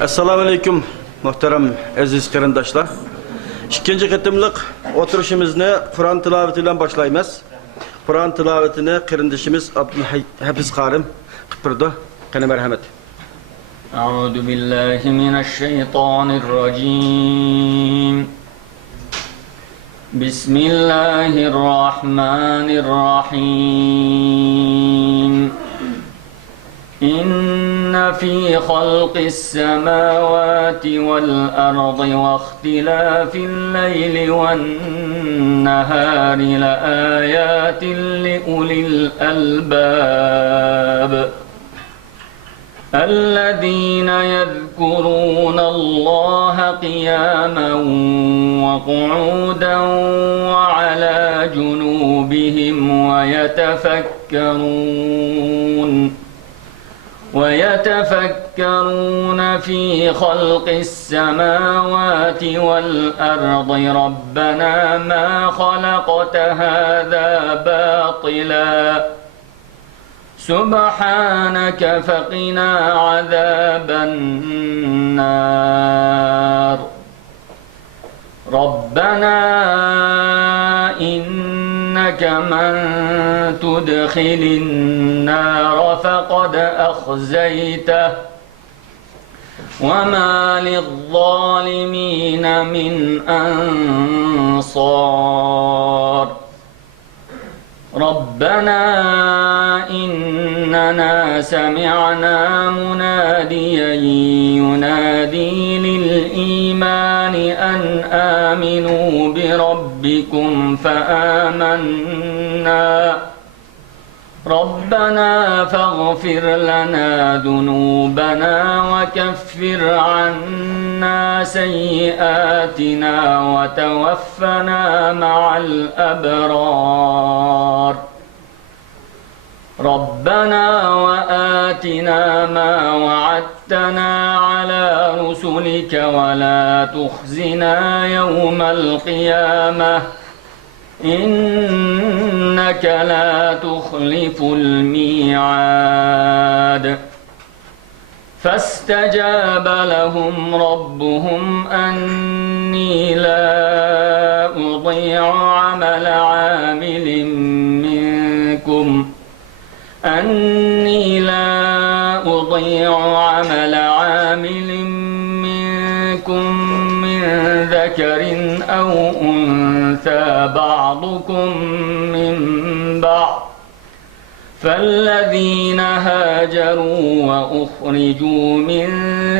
Assalamu alaikum muhterem aziz qarindoshlar. İkinci qitimliq o'tirishimizni Qur'on tilovati bilan boshlaymiz. Qur'on tilovatini qarindoshimiz Abdulhafiz Qarim qilib turdi. Qani marhamat. A'udhu billahi minash shaytonir rojim. Bismillahirrahmanirrahim. إن في خلق السماوات والأرض واختلاف الليل والنهار لآيات لأولي الألباب الذين يذكرون الله قياما وقعودا وعلى جنوبهم ويتفكرون في خلق السماوات والأرض ربنا ما خلقت هذا باطلا سبحانك فقنا عذاب النار ربنا إنك من تدخل النار فقد أخزيته وما للظالمين من أنصار ربنا إننا سمعنا مناديا ينادي للإيمان أن آمنوا بربكم فآمنا ربنا فاغفر لنا ذنوبنا وكفر عنا سيئاتنا وتوفنا مع الأبرار ربنا وآتنا ما وعدتنا على رسلك ولا تخزنا يوم القيامة إنك لا تخلف الميعاد فاستجاب لهم ربهم أني لا أضيع عمل عامل منكم من ذكر أو أنثى بعضكم من بعض فالذين هاجروا وأخرجوا من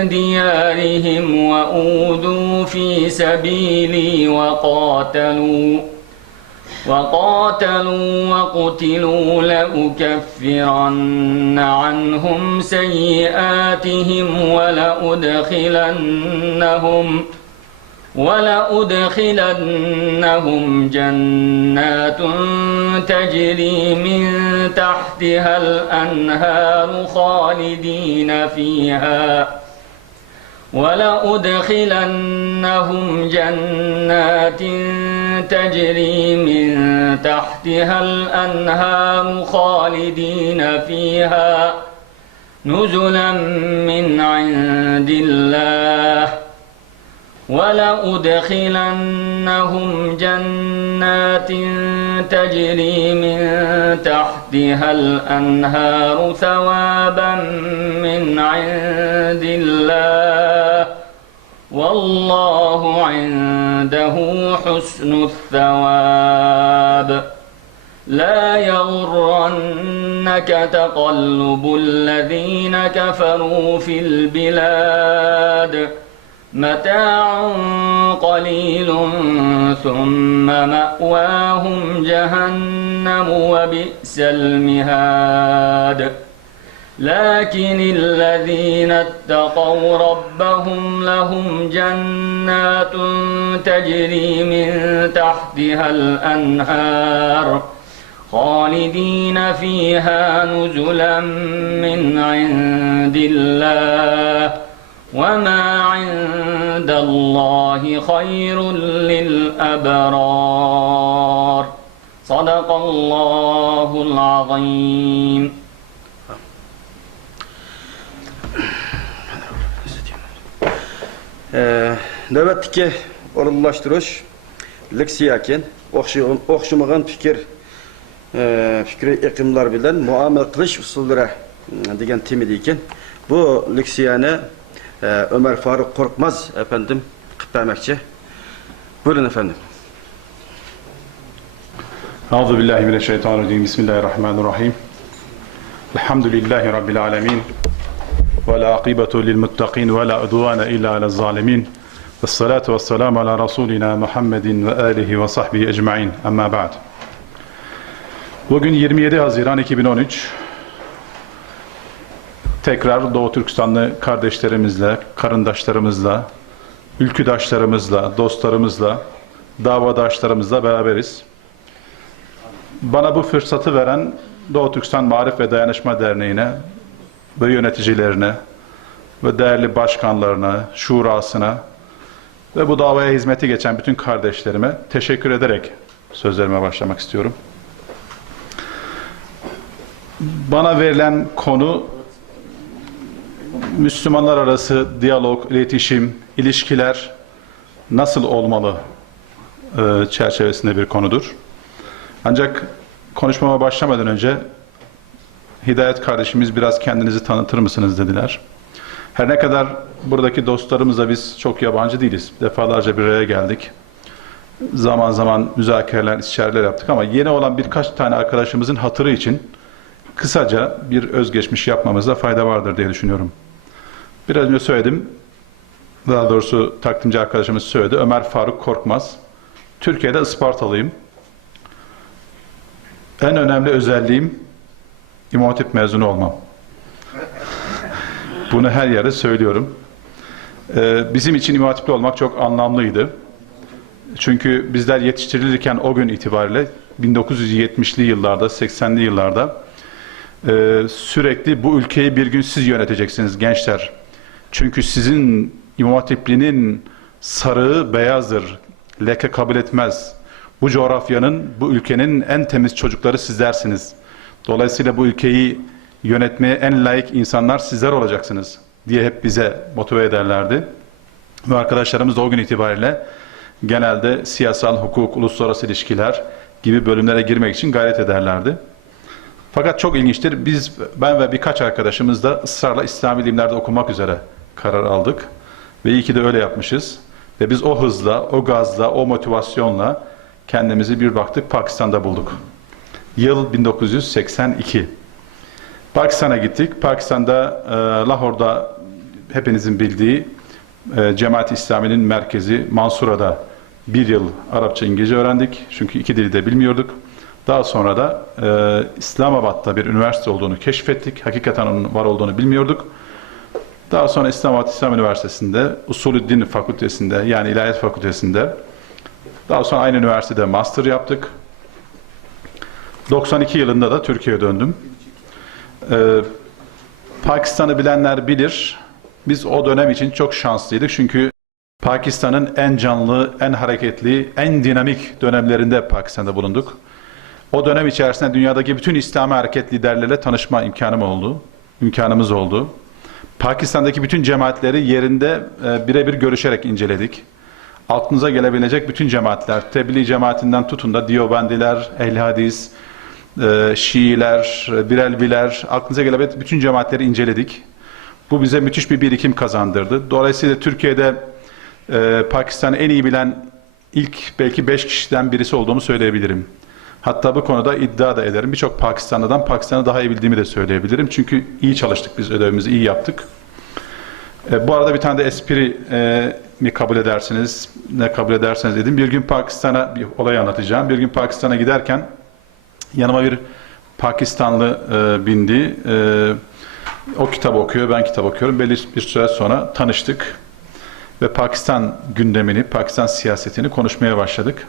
ديارهم وأوذوا في سبيلي وقاتلوا وقتلوا لأكفرن عنهم سيئاتهم ولأدخلنهم جنات تجري من تحتها الأنهار خالدين فيها ولأدخلنهم جنات تجري من تحتها الأنهار خالدين فيها نزلا من عند الله ولأدخلنهم جنات تجري من تحتها الأنهار ثوابا من عند الله والله عنده حسن الثواب لا يغرنك تقلب الذين كفروا في البلاد متاع قليل ثم مأواهم جهنم وبئس المهاد لكن الذين اتقوا ربهم لهم جنات تجري من تحتها الأنهار خالدين فيها نزلا من عند الله وما عند الله خير للأبرار صدق الله العظيم Növbetdeki orunlaştırış leksiyaken okşumagan fikri ekimler bilen muamele kılış usulları degan temidi eken. Bu leksiyani Ömer Faruk Korkmaz efendim kıppermekçi. Buyurun efendim. Euzu billahi mineşşeytanirracim. Bismillahirrahmanirrahim. Elhamdülillahi rabbil alamin. Ve la akibetu lil muttaqin ve la udvane illa alel zalimin. Vessalatu vesselamu ala rasulina Muhammedin ve alihi ve sahbihi ecmaîn. Amma ba'd. Bugün 27 Haziran 2013. Tekrar Doğu Türkistanlı kardeşlerimizle, karındaşlarımızla, ülküdaşlarımızla, dostlarımızla, davadaşlarımızla beraberiz. Bana bu fırsatı veren Doğu Türkistan Marif ve Dayanışma Derneği'ne ve yöneticilerine ve değerli başkanlarına, şurasına ve bu davaya hizmeti geçen bütün kardeşlerime teşekkür ederek sözlerime başlamak istiyorum. Bana verilen konu Müslümanlar arası diyalog, iletişim, ilişkiler nasıl olmalı çerçevesinde bir konudur. Ancak konuşmama başlamadan önce Hidayet kardeşimiz biraz kendinizi tanıtır mısınız dediler. Her ne kadar buradaki dostlarımızla biz çok yabancı değiliz. Defalarca bir araya geldik. Zaman zaman müzakereler, istişareler yaptık ama yeni olan birkaç tane arkadaşımızın hatırı için kısaca bir özgeçmiş yapmamızda fayda vardır diye düşünüyorum. Biraz önce söyledim. Daha doğrusu takdimci arkadaşımız söyledi. Ömer Faruk Korkmaz. Türkiye'de Ispartalıyım. En önemli özelliğim İmam Hatip mezunu olmam. Bunu her yerde söylüyorum. Bizim için İmam Hatipli olmak çok anlamlıydı. Çünkü bizler yetiştirilirken o gün itibariyle 1970'li yıllarda, 80'li yıllarda sürekli bu ülkeyi bir gün siz yöneteceksiniz gençler. Çünkü sizin İmam Hatiplinin sarığı beyazdır, leke kabul etmez. Bu coğrafyanın, bu ülkenin en temiz çocukları sizlersiniz. Dolayısıyla bu ülkeyi yönetmeye en layık insanlar sizler olacaksınız diye hep bize motive ederlerdi. Ve arkadaşlarımız da o gün itibariyle genelde siyasal, hukuk, uluslararası ilişkiler gibi bölümlere girmek için gayret ederlerdi. Fakat çok ilginçtir. Ben ve birkaç arkadaşımız da ısrarla İslami ilimlerde okumak üzere karar aldık. Ve iyi ki de öyle yapmışız. Ve biz o hızla, o gazla, o motivasyonla kendimizi bir baktık Pakistan'da bulduk. Yıl 1982. Pakistan'a gittik. Pakistan'da Lahor'da hepinizin bildiği Cemaat-i İslami'nin merkezi Mansura'da bir yıl Arapça, İngilizce öğrendik. Çünkü iki dili de bilmiyorduk. Daha sonra da İslamabad'da bir üniversite olduğunu keşfettik. Hakikaten onun var olduğunu bilmiyorduk. Daha sonra İslam Üniversitesi'nde, Usulüddin Fakültesi'nde yani İlahiyat Fakültesi'nde, daha sonra aynı üniversitede master yaptık. 92 yılında da Türkiye'ye döndüm. Pakistan'ı bilenler bilir. Biz o dönem için çok şanslıydık. Çünkü Pakistan'ın en canlı, en hareketli, en dinamik dönemlerinde Pakistan'da bulunduk. O dönem içerisinde dünyadaki bütün İslami hareket liderleriyle tanışma imkanımız oldu. Pakistan'daki bütün cemaatleri yerinde birebir görüşerek inceledik. Aklınıza gelebilecek bütün cemaatler, Tebliğ cemaatinden tutun da Diyobendiler, Ehl-i Hadis, Şiiler, Birelviler, aklınıza gelebilecek bütün cemaatleri inceledik. Bu bize müthiş bir birikim kazandırdı. Dolayısıyla Türkiye'de Pakistan'ı en iyi bilen ilk belki 5 kişiden birisi olduğumu söyleyebilirim. Hatta bu konuda iddia da ederim. Birçok Pakistanlı'dan Pakistan'ı daha iyi bildiğimi de söyleyebilirim. Çünkü iyi çalıştık, biz ödevimizi iyi yaptık. Bu arada bir tane de espri mi kabul edersiniz, ne kabul ederseniz dedim. Bir gün Pakistan'a bir olay anlatacağım. Bir gün Pakistan'a giderken yanıma bir Pakistanlı bindi. O kitap okuyor, ben kitap okuyorum. Belli bir süre sonra tanıştık. Ve Pakistan gündemini, Pakistan siyasetini konuşmaya başladık.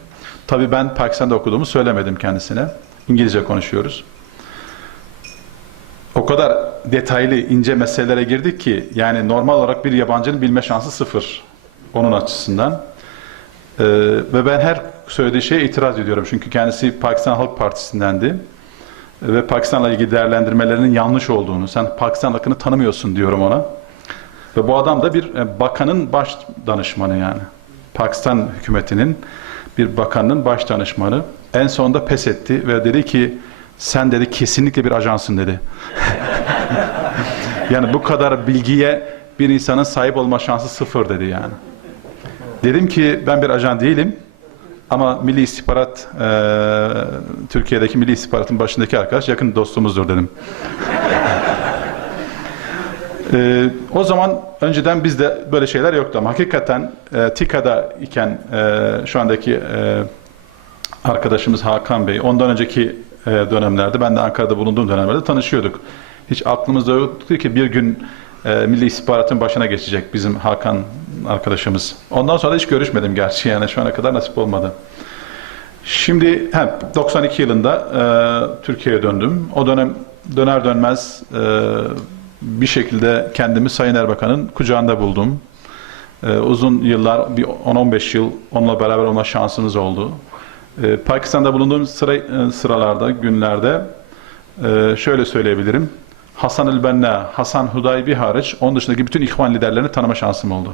Tabii ben Pakistan'da okuduğumu söylemedim kendisine. İngilizce konuşuyoruz. O kadar detaylı, ince meselelere girdik ki yani normal olarak bir yabancının bilme şansı sıfır onun açısından. Ve ben her söylediği şeye itiraz ediyorum. Çünkü kendisi Pakistan Halk Partisi'ndendi. Ve Pakistan'la ilgili değerlendirmelerinin yanlış olduğunu, sen Pakistan halkını tanımıyorsun diyorum ona. Ve bu adam da bir bakanın baş danışmanı yani. Pakistan hükümetinin bir bakanın baş danışmanı. En sonunda pes etti ve dedi ki sen dedi kesinlikle bir ajansın dedi. Yani bu kadar bilgiye bir insanın sahip olma şansı sıfır dedi yani. Dedim ki ben bir ajan değilim ama Milli İstihbarat, Türkiye'deki Milli İstihbarat'ın başındaki arkadaş yakın dostumuzdur dedim. O zaman önceden bizde böyle şeyler yoktu ama hakikaten TİKA'da iken şu andaki arkadaşımız Hakan Bey, ondan önceki dönemlerde, ben de Ankara'da bulunduğum dönemlerde tanışıyorduk. Hiç aklımızda yoktu ki bir gün Milli İstihbarat'ın başına geçecek bizim Hakan arkadaşımız. Ondan sonra da hiç görüşmedim gerçi yani şu ana kadar nasip olmadı. Şimdi 92 yılında Türkiye'ye döndüm. O dönem döner dönmez bir şekilde kendimi Sayın Erbakan'ın kucağında buldum. Uzun yıllar, bir 10-15 yıl onunla beraber olma şansımız oldu. Pakistan'da bulunduğum sıralarda, günlerde şöyle söyleyebilirim. Hasan el-Benna, Hasan Hudaybi hariç, onun dışındaki bütün ihvan liderlerini tanıma şansım oldu.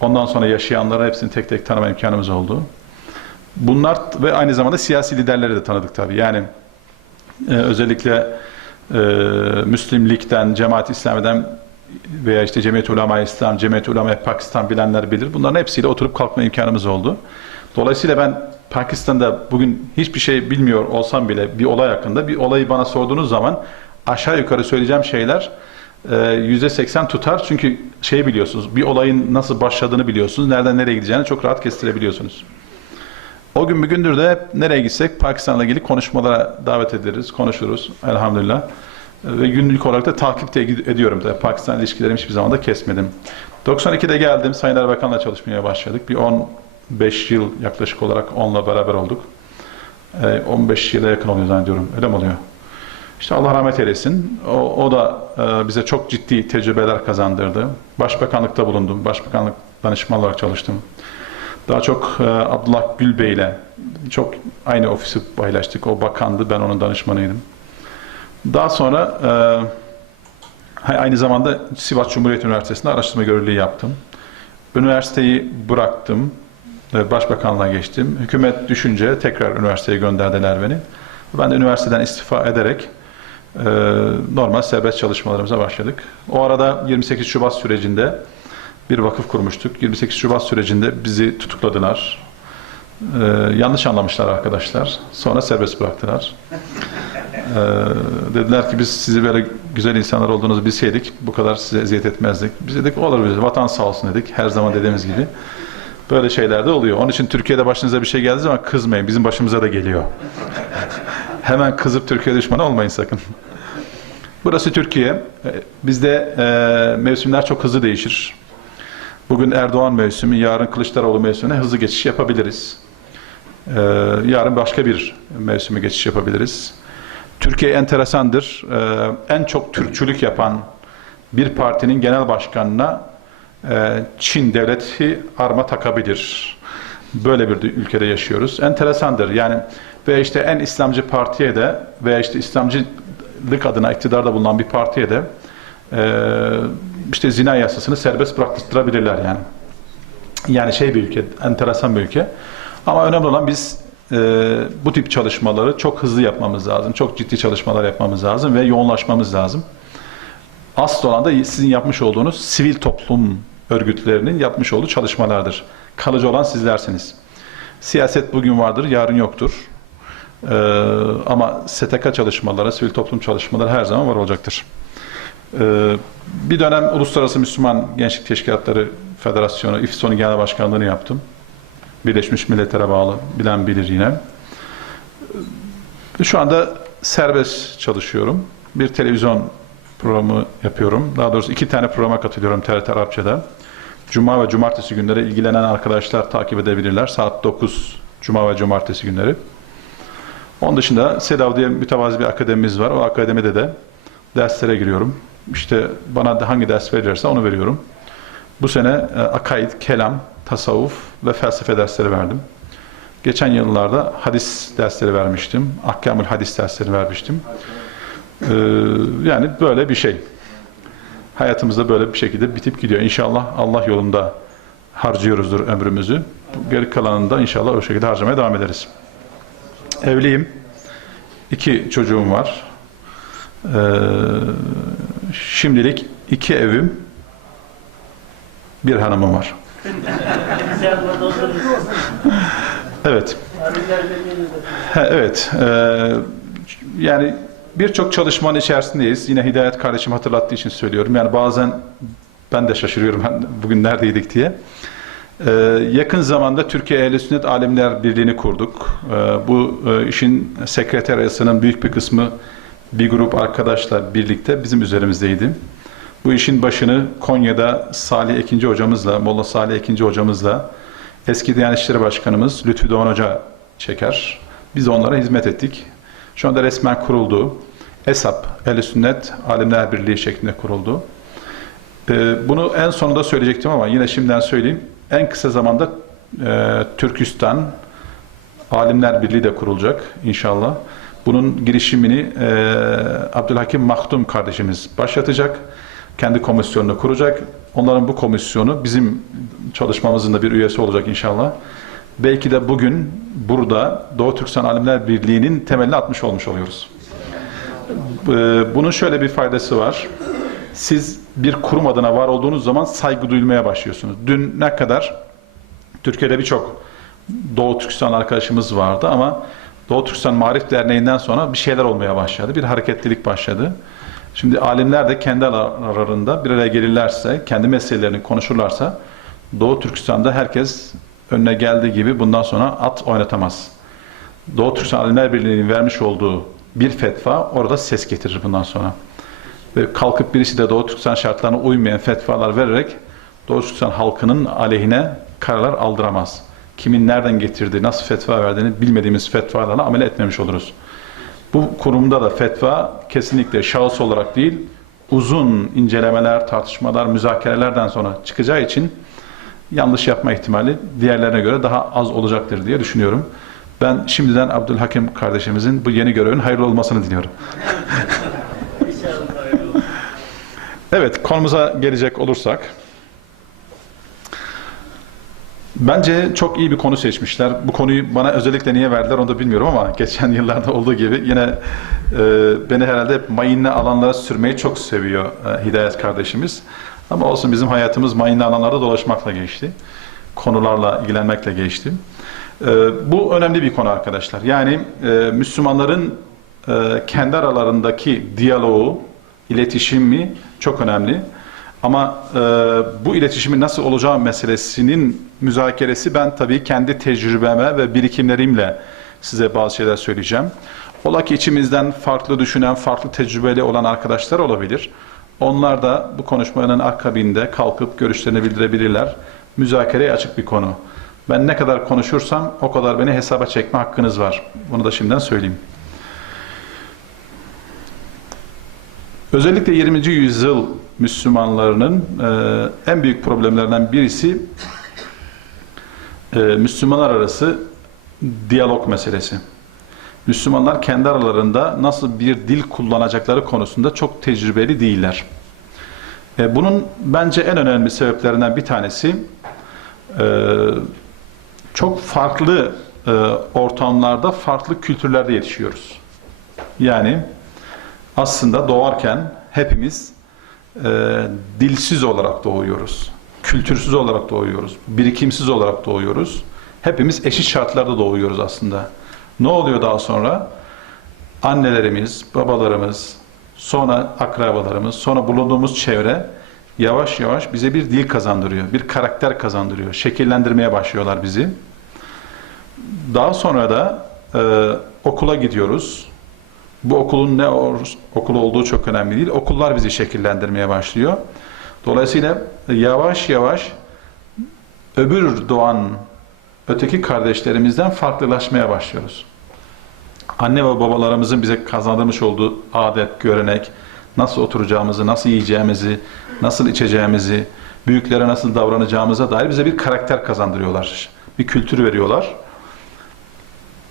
Ondan sonra yaşayanları hepsini tek tek tanıma imkanımız oldu. Bunlar ve aynı zamanda siyasi liderleri de tanıdık tabii. Yani özellikle Müslim Lig'den, Cemaat-i İslami'den veya işte Cemiyet-i Ulema-i İslam, Cemiyet-i Ulema-i Pakistan bilenler bilir. Bunların hepsiyle oturup kalkma imkanımız oldu. Dolayısıyla ben Pakistan'da bugün hiçbir şey bilmiyor olsam bile bir olay hakkında, bir olayı bana sorduğunuz zaman aşağı yukarı söyleyeceğim şeyler %80 tutar. Çünkü şey biliyorsunuz, bir olayın nasıl başladığını biliyorsunuz, nereden nereye gideceğini çok rahat kestirebiliyorsunuz. O gün bugündür de hep nereye gitsek Pakistan'la ilgili konuşmalara davet ederiz, konuşuruz elhamdülillah. Ve günlük olarak da takip de ediyorum. Tabii Pakistan ilişkilerimi hiçbir zaman da kesmedim. 92'de geldim, Sayın Erbakan'la çalışmaya başladık. Bir 15 yıl yaklaşık olarak onunla beraber olduk. 15 yıla yakın oluyor zannediyorum. Öyle mi oluyor? İşte Allah rahmet eylesin. O da bize çok ciddi tecrübeler kazandırdı. Başbakanlıkta bulundum. Başbakanlık danışman olarak çalıştım. Daha çok Abdullah Gül Bey ile çok aynı ofisi paylaştık. O bakandı, ben onun danışmanıydım. Daha sonra aynı zamanda Sivas Cumhuriyet Üniversitesi'nde araştırma görevliliği yaptım. Üniversiteyi bıraktım. Başbakanlığa geçtim. Hükümet düşünce tekrar üniversiteye gönderdiler beni. Ben de üniversiteden istifa ederek normal serbest çalışmalarımıza başladık. O arada 28 Şubat sürecinde bir vakıf kurmuştuk. 28 Şubat sürecinde bizi tutukladılar. Yanlış anlamışlar arkadaşlar. Sonra serbest bıraktılar. Dediler ki biz sizi böyle güzel insanlar olduğunuzu bilseydik bu kadar size eziyet etmezdik. Biz dedik olur bize, vatan sağ olsun dedik. Her zaman dediğimiz gibi. Böyle şeyler de oluyor. Onun için Türkiye'de başınıza bir şey geldiği zaman kızmayın. Bizim başımıza da geliyor. Hemen kızıp Türkiye düşmanı olmayın sakın. Burası Türkiye. Bizde mevsimler çok hızlı değişir. Bugün Erdoğan mevsimi, yarın Kılıçdaroğlu mevsimine hızlı geçiş yapabiliriz. Yarın başka bir mevsime geçiş yapabiliriz. Türkiye enteresandır. En çok Türkçülük yapan bir partinin genel başkanına Çin devleti arma takabilir. Böyle bir ülkede yaşıyoruz. Enteresandır. Yani ve işte en İslamcı partiye de veya işte İslamcılık adına iktidarda bulunan bir partiye de işte zina yasasını serbest bıraktırabilirler yani. Yani şey bir ülke, enteresan bir ülke. Ama önemli olan biz bu tip çalışmaları çok hızlı yapmamız lazım. Çok ciddi çalışmalar yapmamız lazım ve yoğunlaşmamız lazım. Asıl olan da sizin yapmış olduğunuz sivil toplum örgütlerinin yapmış olduğu çalışmalardır. Kalıcı olan sizlersiniz. Siyaset bugün vardır, yarın yoktur. Ama STK çalışmaları, sivil toplum çalışmaları her zaman var olacaktır. Bir dönem Uluslararası Müslüman Gençlik Teşkilatları Federasyonu, İFSO'nun genel başkanlığını yaptım. Birleşmiş Milletler'e bağlı, bilen bilir yine. Şu anda serbest çalışıyorum. Bir televizyon programı yapıyorum. Daha doğrusu 2 tane programa katılıyorum TRT Arapça'da. Cuma ve Cumartesi günleri ilgilenen arkadaşlar takip edebilirler. Saat 9 Cuma ve Cumartesi günleri. Onun dışında SEDAV diye mütevazi bir akademimiz var. O akademide de derslere giriyorum. İşte bana hangi ders verirse onu veriyorum. Bu sene akaid, kelam, tasavvuf ve felsefe dersleri verdim. Geçen yıllarda hadis dersleri vermiştim. Ahkamül hadis dersleri vermiştim. Yani böyle bir şey. hayatımızda böyle bir şekilde bitip gidiyor. İnşallah Allah yolunda harcıyoruzdur ömrümüzü. Geri kalanında inşallah o şekilde harcamaya devam ederiz. Evliyim. 2 çocuğum var. Şimdilik 2 evim, 1 hanımım var. Evet. Evet. Yani birçok çalışmanın içerisindeyiz. Yine Hidayet kardeşim hatırlattığı için söylüyorum. Yani bazen ben de şaşırıyorum bugün neredeydik diye. Yakın zamanda Türkiye Ehl-i Sünnet Alimler Birliği'ni kurduk. Bu işin sekreteriyasının büyük bir kısmı bir grup arkadaşlar birlikte bizim üzerimizdeydi. Bu işin başını Konya'da Salih Ekinci hocamızla, Molla Salih Ekinci hocamızla eski Diyanet İşleri Başkanımız Lütfü Doğan Hoca çeker. Biz de onlara hizmet ettik. Şu anda resmen kuruldu. ESAP, Ehl-i Sünnet Alimler Birliği şeklinde kuruldu. Bunu en sonunda söyleyecektim ama yine şimdiden söyleyeyim. En kısa zamanda Türkistan Alimler Birliği de kurulacak inşallah. Bunun girişimini Abdülhakim Mahdum kardeşimiz başlatacak. Kendi komisyonunu kuracak. Onların bu komisyonu bizim çalışmamızın da bir üyesi olacak inşallah. Belki de bugün burada Doğu Türkistan Alimler Birliği'nin temelini atmış olmuş oluyoruz. Bunun şöyle bir faydası var. Siz bir kurum adına var olduğunuz zaman saygı duyulmaya başlıyorsunuz. Dün ne kadar Türkiye'de birçok Doğu Türkistan arkadaşımız vardı ama Doğu Türkistan Marif Derneği'nden sonra bir şeyler olmaya başladı. Bir hareketlilik başladı. Şimdi alimler de kendi aralarında bir araya gelirlerse, kendi meselelerini konuşurlarsa Doğu Türkistan'da herkes önüne geldiği gibi bundan sonra at oynatamaz. Doğu Türkistan Alimler Birliği'nin vermiş olduğu bir fetva orada ses getirir bundan sonra. Ve kalkıp birisi de Doğu Türkistan şartlarına uymayan fetvalar vererek Doğu Türkistan halkının aleyhine kararlar aldıramaz. Kimin nereden getirdiği, nasıl fetva verdiğini bilmediğimiz fetvalarla amel etmemiş oluruz. Bu kurumda da fetva kesinlikle şahıs olarak değil, uzun incelemeler, tartışmalar, müzakerelerden sonra çıkacağı için yanlış yapma ihtimali diğerlerine göre daha az olacaktır diye düşünüyorum. Ben şimdiden Abdülhakim kardeşimizin bu yeni görevin hayırlı olmasını diliyorum. Evet, konumuza gelecek olursak, bence çok iyi bir konu seçmişler. Bu konuyu bana özellikle niye verdiler onu da bilmiyorum ama geçen yıllarda olduğu gibi yine beni herhalde hep mayınlı alanlara sürmeyi çok seviyor Hidayet kardeşimiz. Ama olsun, bizim hayatımız mayınlı alanlarda dolaşmakla geçti. Konularla ilgilenmekle geçti. Bu önemli bir konu arkadaşlar. Yani Müslümanların kendi aralarındaki diyaloğu, iletişimi çok önemli. Ama bu iletişimin nasıl olacağı meselesinin müzakeresi, ben tabii kendi tecrübeme ve birikimlerimle size bazı şeyler söyleyeceğim. Ola ki içimizden farklı düşünen, farklı tecrübeli olan arkadaşlar olabilir. Onlar da bu konuşmanın akabinde kalkıp görüşlerini bildirebilirler. Müzakereye açık bir konu. Ben ne kadar konuşursam o kadar beni hesaba çekme hakkınız var. Bunu da şimdiden söyleyeyim. Özellikle 20. yüzyıl Müslümanlarının en büyük problemlerinden birisi Müslümanlar arası diyalog meselesi. Müslümanlar kendi aralarında nasıl bir dil kullanacakları konusunda çok tecrübeli değiller. Bunun bence en önemli sebeplerinden bir tanesi çok farklı ortamlarda, farklı kültürlerde yetişiyoruz. Yani aslında doğarken hepimiz dilsiz olarak doğuyoruz. Kültürsüz olarak doğuyoruz. Birikimsiz olarak doğuyoruz. Hepimiz eşit şartlarda doğuyoruz aslında. Ne oluyor daha sonra? Annelerimiz, babalarımız, sonra akrabalarımız, sonra bulunduğumuz çevre yavaş yavaş bize bir dil kazandırıyor. Bir karakter kazandırıyor. Şekillendirmeye başlıyorlar bizi. Daha sonra da okula gidiyoruz. Bu okulun ne okul olduğu çok önemli değil. Okullar bizi şekillendirmeye başlıyor. Dolayısıyla yavaş yavaş öbür doğan öteki kardeşlerimizden farklılaşmaya başlıyoruz. Anne ve babalarımızın bize kazandırmış olduğu adet, görenek, nasıl oturacağımızı, nasıl yiyeceğimizi, nasıl içeceğimizi, büyüklere nasıl davranacağımıza dair bize bir karakter kazandırıyorlar. Bir kültür veriyorlar.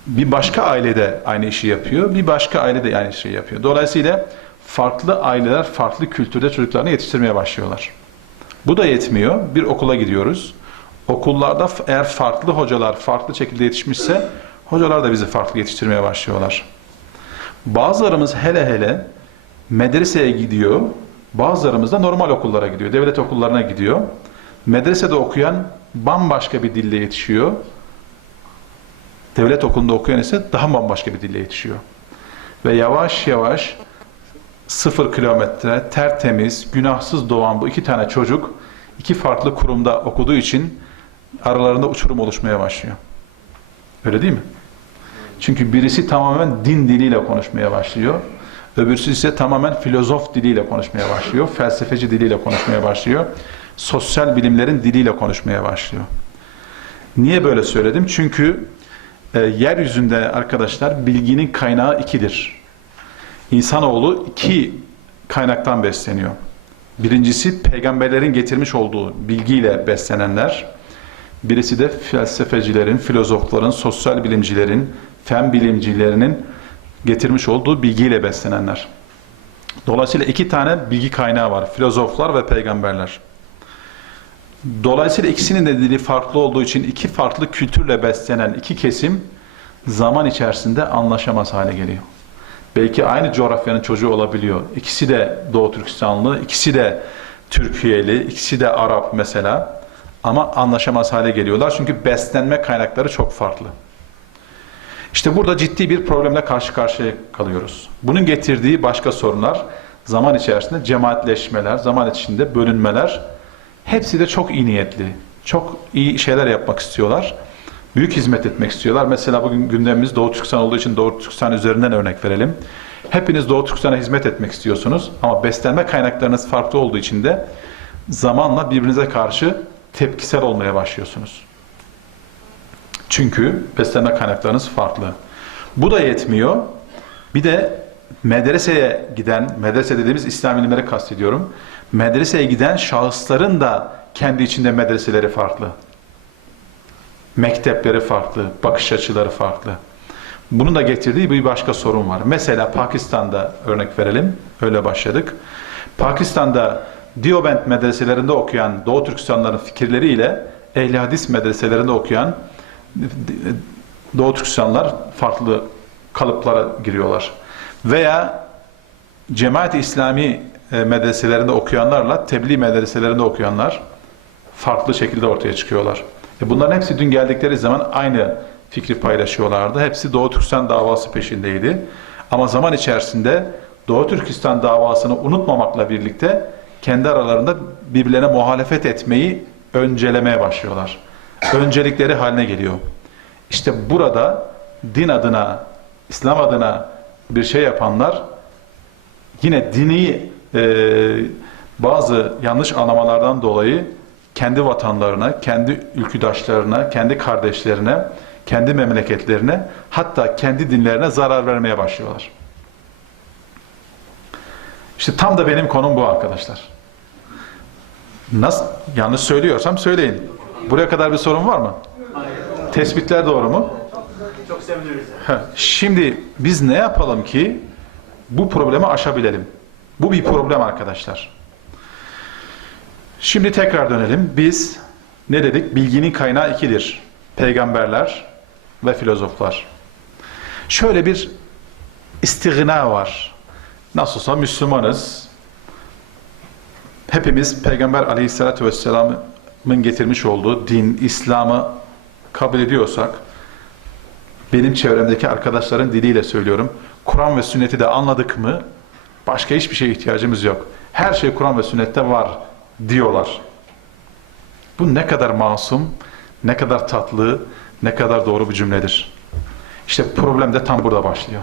Bir başka ailede aynı işi yapıyor, bir başka aile de aynı şeyi yapıyor. Dolayısıyla farklı aileler, farklı kültürde çocuklarını yetiştirmeye başlıyorlar. Bu da yetmiyor. Bir okula gidiyoruz. Okullarda eğer farklı hocalar farklı şekilde yetişmişse hocalar da bizi farklı yetiştirmeye başlıyorlar. Bazılarımız hele hele medreseye gidiyor. Bazılarımız da normal okullara gidiyor. Devlet okullarına gidiyor. Medresede okuyan bambaşka bir dille yetişiyor. Devlet okulunda okuyan ise daha bambaşka bir dille yetişiyor. Ve yavaş yavaş 0 kilometre tertemiz, günahsız doğan bu 2 tane çocuk 2 farklı kurumda okuduğu için aralarında uçurum oluşmaya başlıyor. Öyle değil mi? Çünkü birisi tamamen din diliyle konuşmaya başlıyor. Öbürsü ise tamamen filozof diliyle konuşmaya başlıyor. Felsefeci diliyle konuşmaya başlıyor. Sosyal bilimlerin diliyle konuşmaya başlıyor. Niye böyle söyledim? Çünkü yeryüzünde arkadaşlar bilginin kaynağı 2'dir. İnsanoğlu 2 kaynaktan besleniyor. Birincisi peygamberlerin getirmiş olduğu bilgiyle beslenenler. Birisi de felsefecilerin, filozofların, sosyal bilimcilerin, fen bilimcilerinin getirmiş olduğu bilgiyle beslenenler. Dolayısıyla 2 tane bilgi kaynağı var. Filozoflar ve peygamberler. Dolayısıyla ikisinin de dili farklı olduğu için 2 farklı kültürle beslenen 2 kesim zaman içerisinde anlaşamaz hale geliyor. Belki aynı coğrafyanın çocuğu olabiliyor. İkisi de Doğu Türkistanlı, ikisi de Türkiyeli, ikisi de Arap mesela. Ama anlaşamaz hale geliyorlar. Çünkü beslenme kaynakları çok farklı. İşte burada ciddi bir problemle karşı karşıya kalıyoruz. Bunun getirdiği başka sorunlar, zaman içerisinde cemaatleşmeler, zaman içinde bölünmeler, hepsi de çok iyi niyetli, çok iyi şeyler yapmak istiyorlar. Büyük hizmet etmek istiyorlar. Mesela bugün gündemimiz Doğu Türkistan olduğu için Doğu Türkistan üzerinden örnek verelim. Hepiniz Doğu Türkistan'a hizmet etmek istiyorsunuz ama beslenme kaynaklarınız farklı olduğu için de zamanla birbirinize karşı tepkisel olmaya başlıyorsunuz. Çünkü beslenme kaynaklarınız farklı. Bu da yetmiyor. Bir de medreseye giden, medrese dediğimiz İslam ilimleri kastediyorum. Medreseye giden şahısların da kendi içinde medreseleri farklı. Mektepleri farklı, bakış açıları farklı. Bunun da getirdiği bir başka sorun var. Mesela Pakistan'da örnek verelim, öyle başladık. Pakistan'da Deoband medreselerinde okuyan Doğu Türkistanlıların fikirleriyle Ehl-i Hadis medreselerinde okuyan Doğu Türkistanlılar farklı kalıplara giriyorlar. Veya Cemaat-i İslami medreselerinde okuyanlarla Tebliğ medreselerinde okuyanlar farklı şekilde ortaya çıkıyorlar. Bunların hepsi dün geldikleri zaman aynı fikri paylaşıyorlardı. Hepsi Doğu Türkistan davası peşindeydi. Ama zaman içerisinde Doğu Türkistan davasını unutmamakla birlikte kendi aralarında birbirlerine muhalefet etmeyi öncelemeye başlıyorlar. Öncelikleri haline geliyor. İşte burada din adına, İslam adına bir şey yapanlar yine dini bazı yanlış anlamalardan dolayı kendi vatanlarına, kendi ülküdaşlarına, kendi kardeşlerine, kendi memleketlerine, hatta kendi dinlerine zarar vermeye başlıyorlar. İşte tam da benim konum bu arkadaşlar. Nasıl? Yanlış söylüyorsam söyleyin. Buraya kadar bir sorun var mı? Tespitler doğru mu? Çok seviniriz. Şimdi biz ne yapalım ki bu problemi aşabilelim? Bu bir problem arkadaşlar. Şimdi tekrar dönelim. Biz ne dedik? Bilginin kaynağı 2'dir. Peygamberler ve filozoflar. Şöyle bir istigna var. Nasılsa Müslümanız. Hepimiz Peygamber Aleyhisselatü Vesselam'ın getirmiş olduğu din, İslam'ı kabul ediyorsak, benim çevremdeki arkadaşların diliyle söylüyorum, Kur'an ve sünneti de anladık mı, başka hiçbir şeye ihtiyacımız yok. Her şey Kur'an ve sünnette var diyorlar. Bu ne kadar masum, ne kadar tatlı, ne kadar doğru bir cümledir. İşte problem de tam burada başlıyor.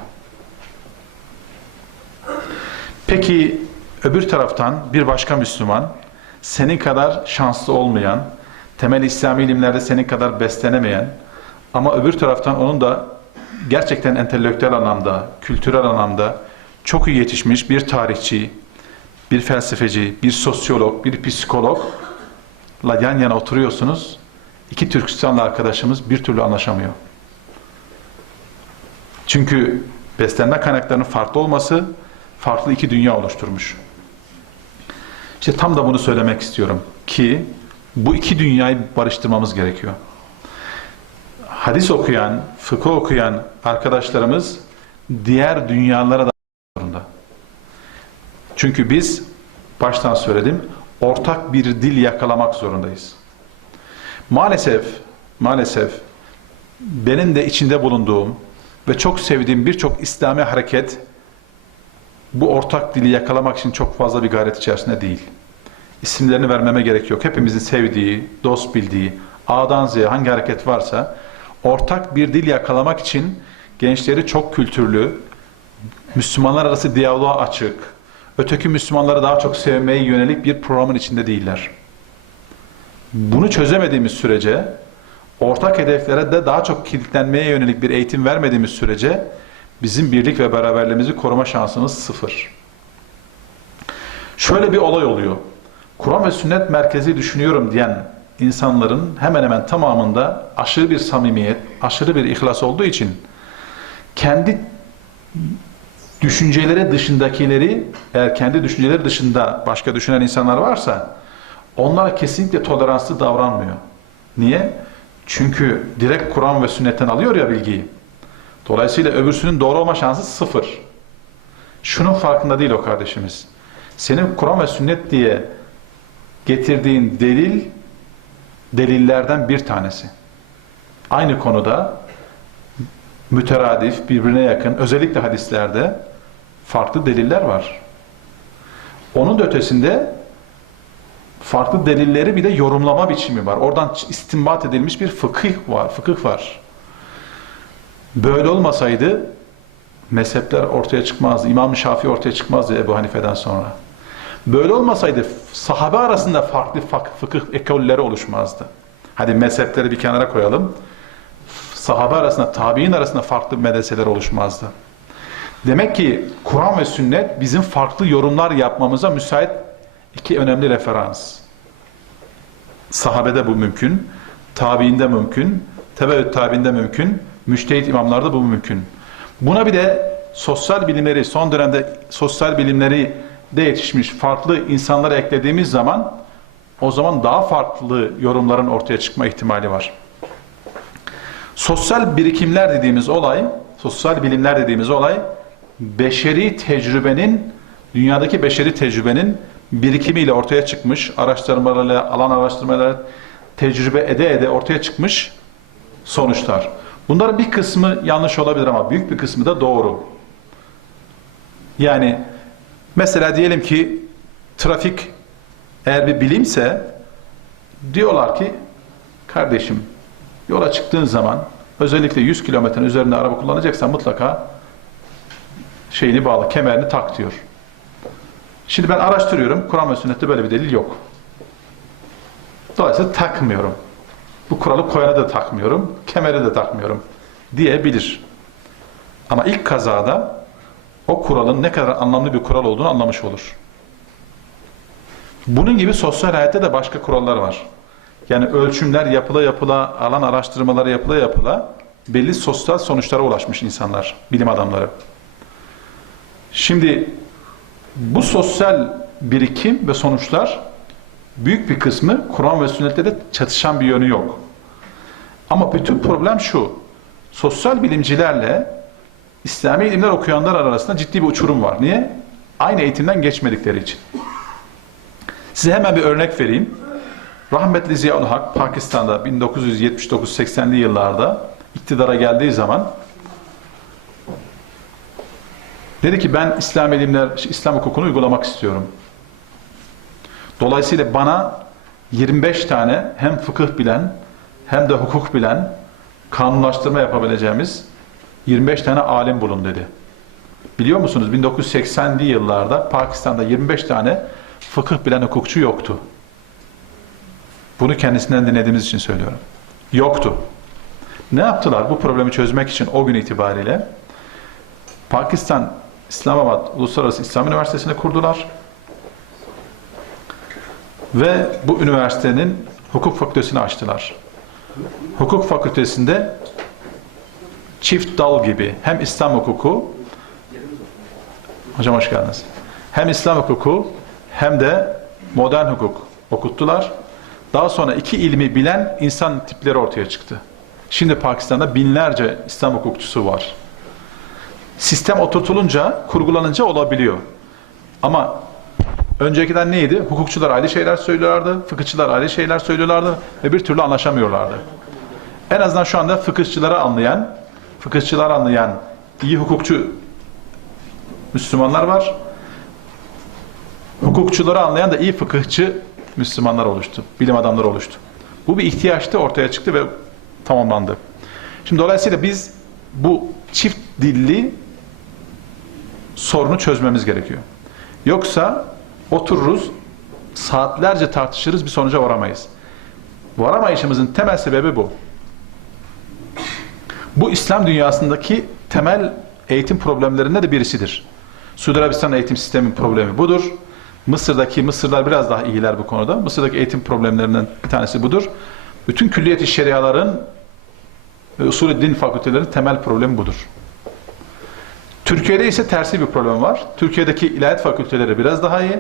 Peki öbür taraftan bir başka Müslüman, senin kadar şanslı olmayan, temel İslami ilimlerde senin kadar beslenemeyen ama öbür taraftan onun da gerçekten entelektüel anlamda, kültürel anlamda çok iyi yetişmiş bir tarihçi, bir felsefeci, bir sosyolog, bir psikologla yan yana oturuyorsunuz. 2 Türkistanlı arkadaşımız bir türlü anlaşamıyor. Çünkü beslenme kaynaklarının farklı olması, farklı iki dünya oluşturmuş. İşte tam da bunu söylemek istiyorum ki bu iki dünyayı barıştırmamız gerekiyor. Hadis okuyan, fıkıh okuyan arkadaşlarımız diğer dünyalara da zorunda. Çünkü biz baştan söyledim, ortak bir dil yakalamak zorundayız. Maalesef benim de içinde bulunduğum ve çok sevdiğim birçok İslami hareket bu ortak dili yakalamak için çok fazla bir gayret içerisinde değil. İsimlerini vermeme gerek yok. Hepimizin sevdiği, dost bildiği, A'dan Z'ye hangi hareket varsa ortak bir dil yakalamak için gençleri çok kültürlü, Müslümanlar arası diyaloğa açık, öteki Müslümanları daha çok sevmeye yönelik bir programın içinde değiller. Bunu çözemediğimiz sürece, ortak hedeflere de daha çok kilitlenmeye yönelik bir eğitim vermediğimiz sürece bizim birlik ve beraberliğimizi koruma şansımız sıfır. Şöyle bir olay oluyor. Kur'an ve sünnet merkezi düşünüyorum diyen insanların hemen hemen tamamında aşırı bir samimiyet, aşırı bir ihlas olduğu için kendi düşünceleri dışındakileri, eğer kendi düşünceleri dışında başka düşünen insanlar varsa onlara kesinlikle toleranslı davranmıyor. Niye? Çünkü direkt Kur'an ve sünnetten alıyor ya bilgiyi. Dolayısıyla öbürsünün doğru olma şansı sıfır. Şunun farkında değil o kardeşimiz. Senin Kur'an ve sünnet diye getirdiğin delillerden bir tanesi. Aynı konuda müteradif, birbirine yakın, özellikle hadislerde farklı deliller var. Onun da ötesinde farklı delilleri bir de yorumlama biçimi var. Oradan istinbat edilmiş bir fıkıh var. Böyle olmasaydı mezhepler ortaya çıkmazdı. İmam-ı Şafii ortaya çıkmazdı Ebu Hanife'den sonra. Böyle olmasaydı sahabe arasında farklı fıkıh ekolleri oluşmazdı. Hadi mezhepleri bir kenara koyalım. Sahabe arasında, tabi'in arasında farklı medreseler oluşmazdı. Demek ki Kur'an ve sünnet bizim farklı yorumlar yapmamıza müsait iki önemli referans. Sahabede bu mümkün, tabi'inde mümkün, tebeüt tabi'inde mümkün, müçtehit imamlarda bu mümkün. Buna bir de sosyal bilimleri, son dönemde sosyal bilimleri de yetişmiş farklı insanları eklediğimiz zaman o zaman daha farklı yorumların ortaya çıkma ihtimali var. Sosyal birikimler dediğimiz olay, sosyal bilimler dediğimiz olay beşeri tecrübenin, dünyadaki beşeri tecrübenin birikimiyle ortaya çıkmış, araştırmalarla, alan araştırmalarla tecrübe ede ortaya çıkmış sonuçlar. Bunların bir kısmı yanlış olabilir ama büyük bir kısmı da doğru. Yani mesela diyelim ki trafik eğer bir bilimse diyorlar ki kardeşim yola çıktığın zaman özellikle 100 kilometrenin üzerinde araba kullanacaksan mutlaka şeyini bağla, kemerini tak diyor. Şimdi ben araştırıyorum. Kur'an ve sünnette böyle bir delil yok. Dolayısıyla takmıyorum. Bu kuralı koyana da takmıyorum, kemeri de takmıyorum diyebilir. Ama ilk kazada o kuralın ne kadar anlamlı bir kural olduğunu anlamış olur. Bunun gibi sosyal hayatta da başka kurallar var. Yani ölçümler yapıla, alan araştırmaları yapıla belli sosyal sonuçlara ulaşmış insanlar, bilim adamları. Şimdi bu sosyal birikim ve sonuçlar büyük bir kısmı Kur'an ve sünnette de çatışan bir yönü yok. Ama bütün problem şu, sosyal bilimcilerle İslami ilimler okuyanlar arasında ciddi bir uçurum var. Niye? Aynı eğitimden geçmedikleri için. Size hemen bir örnek vereyim. Rahmetli Ziya-ül Hak, Pakistan'da 1979-80'li yıllarda iktidara geldiği zaman dedi ki ben İslam hukukunu uygulamak istiyorum. Dolayısıyla bana 25 tane hem fıkıh bilen hem de hukuk bilen kanunlaştırma yapabileceğimiz 25 tane alim bulun dedi. Biliyor musunuz 1980'li yıllarda Pakistan'da 25 tane fıkıh bilen hukukçu yoktu. Bunu kendisinden dinlediğimiz için söylüyorum. Yoktu. Ne yaptılar bu problemi çözmek için o gün itibariyle? Pakistan İslamabad Uluslararası İslam Üniversitesi'ni kurdular. Ve bu üniversitenin hukuk fakültesini açtılar. Hukuk fakültesinde çift dal gibi hem İslam hukuku Hocam hoş geldiniz. Hem İslam hukuku hem de modern hukuk okuttular. Daha sonra iki ilmi bilen insan tipleri ortaya çıktı. Şimdi Pakistan'da binlerce İslam hukukçusu var. Sistem oturtulunca, kurgulanınca olabiliyor. Ama öncekiden neydi? Hukukçular ayrı şeyler söylüyorlardı, fıkıhçılar ayrı şeyler söylüyorlardı ve bir türlü anlaşamıyorlardı. En azından şu anda fıkıhçıları anlayan iyi hukukçu Müslümanlar var. Hukukçuları anlayan da iyi fıkıhçı Müslümanlar oluştu. Bilim adamları oluştu. Bu bir ihtiyaçtı, ortaya çıktı ve tamamlandı. Şimdi dolayısıyla biz bu çift dilli sorunu çözmemiz gerekiyor. Yoksa otururuz, saatlerce tartışırız, bir sonuca varamayız. Varamayışımızın temel sebebi bu. Bu İslam dünyasındaki temel eğitim problemlerinde de birisidir. Suudi Arabistan eğitim sistemi problemi budur. Mısırlar biraz daha iyiler bu konuda. Mısır'daki eğitim problemlerinden bir tanesi budur. Bütün külliyet-i şeriaların ve usulü din fakültelerinin temel problemi budur. Türkiye'de ise tersi bir problem var. Türkiye'deki ilahiyat fakülteleri biraz daha iyi.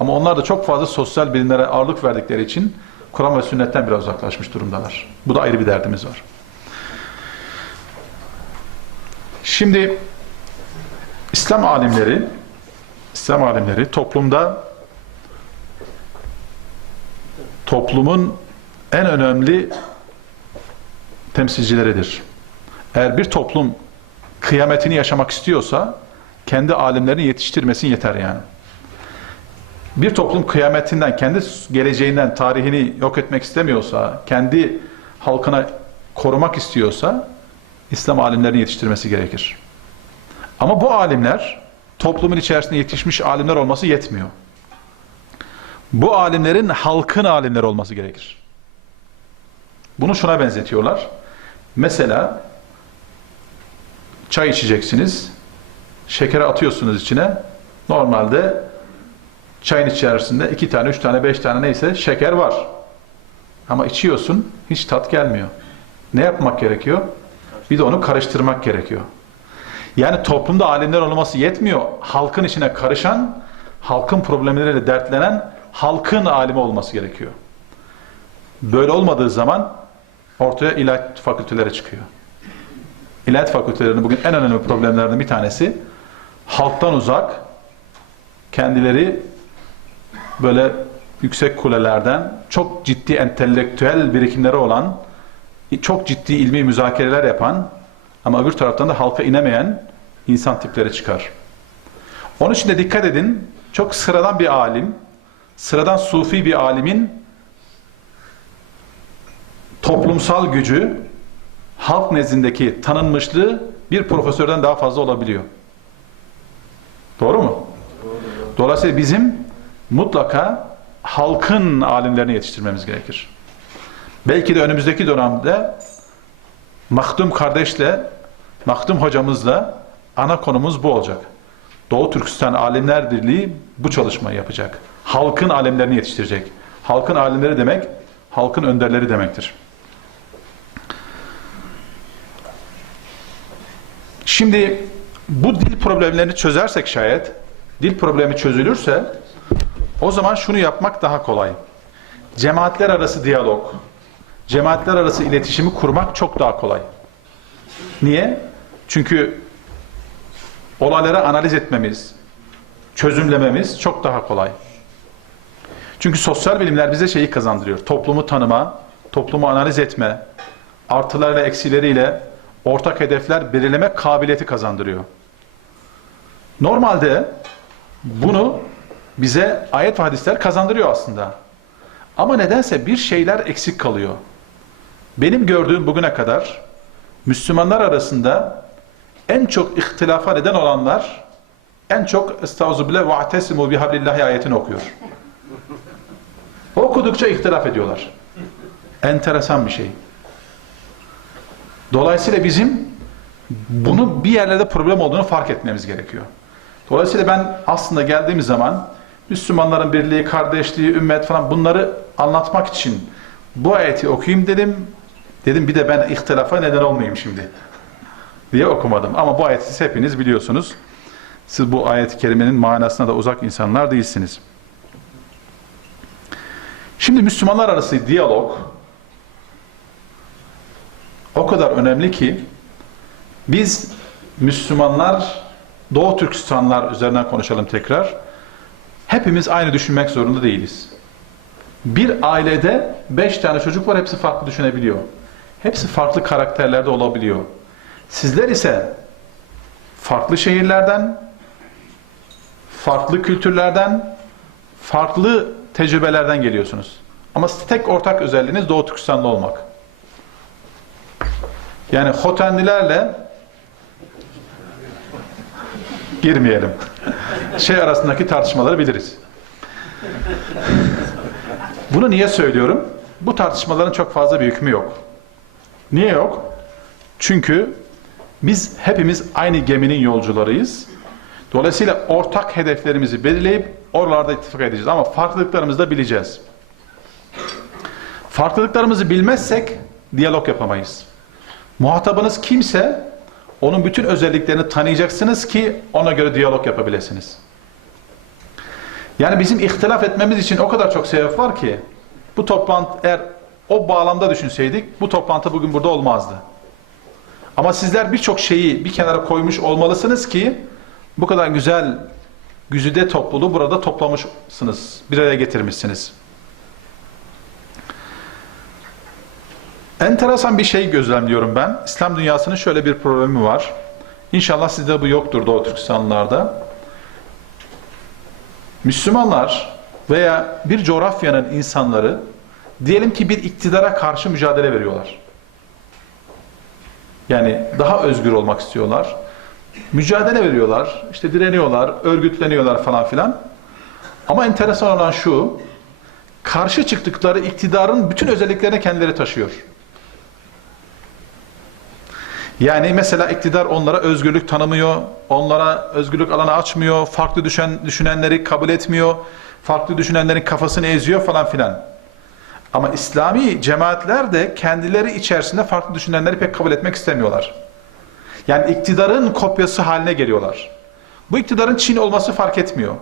Ama onlar da çok fazla sosyal bilimlere ağırlık verdikleri için Kur'an ve sünnetten biraz uzaklaşmış durumdalar. Bu da ayrı bir derdimiz var. Şimdi İslam alimleri toplumun en önemli temsilcileridir. Eğer bir toplum kıyametini yaşamak istiyorsa kendi alimlerini yetiştirmesin yeter yani. Bir toplum kıyametinden, kendi geleceğinden, tarihini yok etmek istemiyorsa, kendi halkına korumak istiyorsa İslam alimlerini yetiştirmesi gerekir. Ama bu alimler toplumun içerisinde yetişmiş alimler olması yetmiyor. Bu alimlerin halkın alimleri olması gerekir. Bunu şuna benzetiyorlar. Mesela çay içeceksiniz, şekeri atıyorsunuz içine. Normalde çayın içerisinde 2 tane, 3 tane, 5 tane neyse şeker var. Ama içiyorsun, hiç tat gelmiyor. Ne yapmak gerekiyor? Bir de onu karıştırmak gerekiyor. Yani toplumda alimler olması yetmiyor. Halkın içine karışan, halkın problemleriyle dertlenen, halkın alimi olması gerekiyor. Böyle olmadığı zaman ortaya ilahiyat fakülteleri çıkıyor. İlahiyat fakültelerinin bugün en önemli problemlerinden bir tanesi halktan uzak, kendileri böyle yüksek kulelerden çok ciddi entelektüel birikimleri olan, çok ciddi ilmi müzakereler yapan ama öbür taraftan da halka inemeyen insan tipleri çıkar. Onun için de dikkat edin, çok sıradan bir alim, sıradan sufi bir alimin toplumsal gücü, halk nezdindeki tanınmışlığı bir profesörden daha fazla olabiliyor. Doğru mu? Doğru. Dolayısıyla bizim mutlaka halkın alimlerini yetiştirmemiz gerekir. Belki de önümüzdeki dönemde Mahdum kardeşle, Mahdum hocamızla ana konumuz bu olacak. Doğu Türkistan Alimler Birliği bu çalışmayı yapacak. Halkın alimlerini yetiştirecek. Halkın alimleri demek, halkın önderleri demektir. Şimdi bu dil problemlerini çözersek şayet, dil problemi çözülürse o zaman şunu yapmak daha kolay. Cemaatler arası diyalog, cemaatler arası iletişimi kurmak çok daha kolay. Niye? Çünkü olayları analiz etmemiz, çözümlememiz çok daha kolay. Çünkü sosyal bilimler bize şeyi kazandırıyor. Toplumu tanıma, toplumu analiz etme, artılarıyla eksileriyle ortak hedefler belirleme kabiliyeti kazandırıyor. Normalde bunu bize ayet ve hadisler kazandırıyor aslında. Ama nedense bir şeyler eksik kalıyor. Benim gördüğüm bugüne kadar Müslümanlar arasında en çok ihtilafa neden olanlar en çok Estağfirullah ve atesimu bihablillahi ayetini okuyor. Okudukça ihtilaf ediyorlar. Enteresan bir şey. Dolayısıyla bizim bunu bir yerlerde problem olduğunu fark etmemiz gerekiyor. Dolayısıyla ben aslında geldiğimiz zaman Müslümanların birliği, kardeşliği, ümmet falan bunları anlatmak için bu ayeti okuyayım dedim. Dedim bir de ben ihtilafa neden olmayayım şimdi diye okumadım. Ama bu ayeti siz hepiniz biliyorsunuz. Siz bu ayet-i kerimenin manasına da uzak insanlar değilsiniz. Şimdi Müslümanlar arası diyalog o kadar önemli ki biz Müslümanlar, Doğu Türkistanlar üzerinden konuşalım tekrar. Hepimiz aynı düşünmek zorunda değiliz. Bir ailede 5 tane çocuk var, hepsi farklı düşünebiliyor. Hepsi farklı karakterlerde olabiliyor. Sizler ise farklı şehirlerden, farklı kültürlerden, farklı tecrübelerden geliyorsunuz. Ama tek ortak özelliğiniz Doğu Türkistanlı olmak. Yani Hotenlilerle girmeyelim. Arasındaki tartışmaları biliriz. Bunu niye söylüyorum? Bu tartışmaların çok fazla bir hükmü yok. Niye yok? Çünkü biz hepimiz aynı geminin yolcularıyız. Dolayısıyla ortak hedeflerimizi belirleyip oralarda ittifak edeceğiz. Ama farklılıklarımızı da bileceğiz. Farklılıklarımızı bilmezsek diyalog yapamayız. Muhatabınız kimse onun bütün özelliklerini tanıyacaksınız ki ona göre diyalog yapabilirsiniz. Yani bizim ihtilaf etmemiz için o kadar çok sebep var ki bu toplantı, eğer o bağlamda düşünseydik bu toplantı bugün burada olmazdı. Ama sizler birçok şeyi bir kenara koymuş olmalısınız ki bu kadar güzel güzide topluluğu burada toplamışsınız, bir araya getirmişsiniz. Enteresan bir şey gözlemliyorum ben. İslam dünyasının şöyle bir problemi var. İnşallah sizde bu yoktur Doğu Türkistanlılarda. Müslümanlar veya bir coğrafyanın insanları diyelim ki bir iktidara karşı mücadele veriyorlar. Yani daha özgür olmak istiyorlar. Mücadele veriyorlar, işte direniyorlar, örgütleniyorlar falan filan. Ama enteresan olan şu, karşı çıktıkları iktidarın bütün özelliklerini kendileri taşıyor. Yani mesela iktidar onlara özgürlük tanımıyor, onlara özgürlük alanı açmıyor, farklı düşünenleri kabul etmiyor, farklı düşünenlerin kafasını eziyor falan filan. Ama İslami cemaatler de kendileri içerisinde farklı düşünenleri pek kabul etmek istemiyorlar. Yani iktidarın kopyası haline geliyorlar. Bu iktidarın Çin olması fark etmiyor.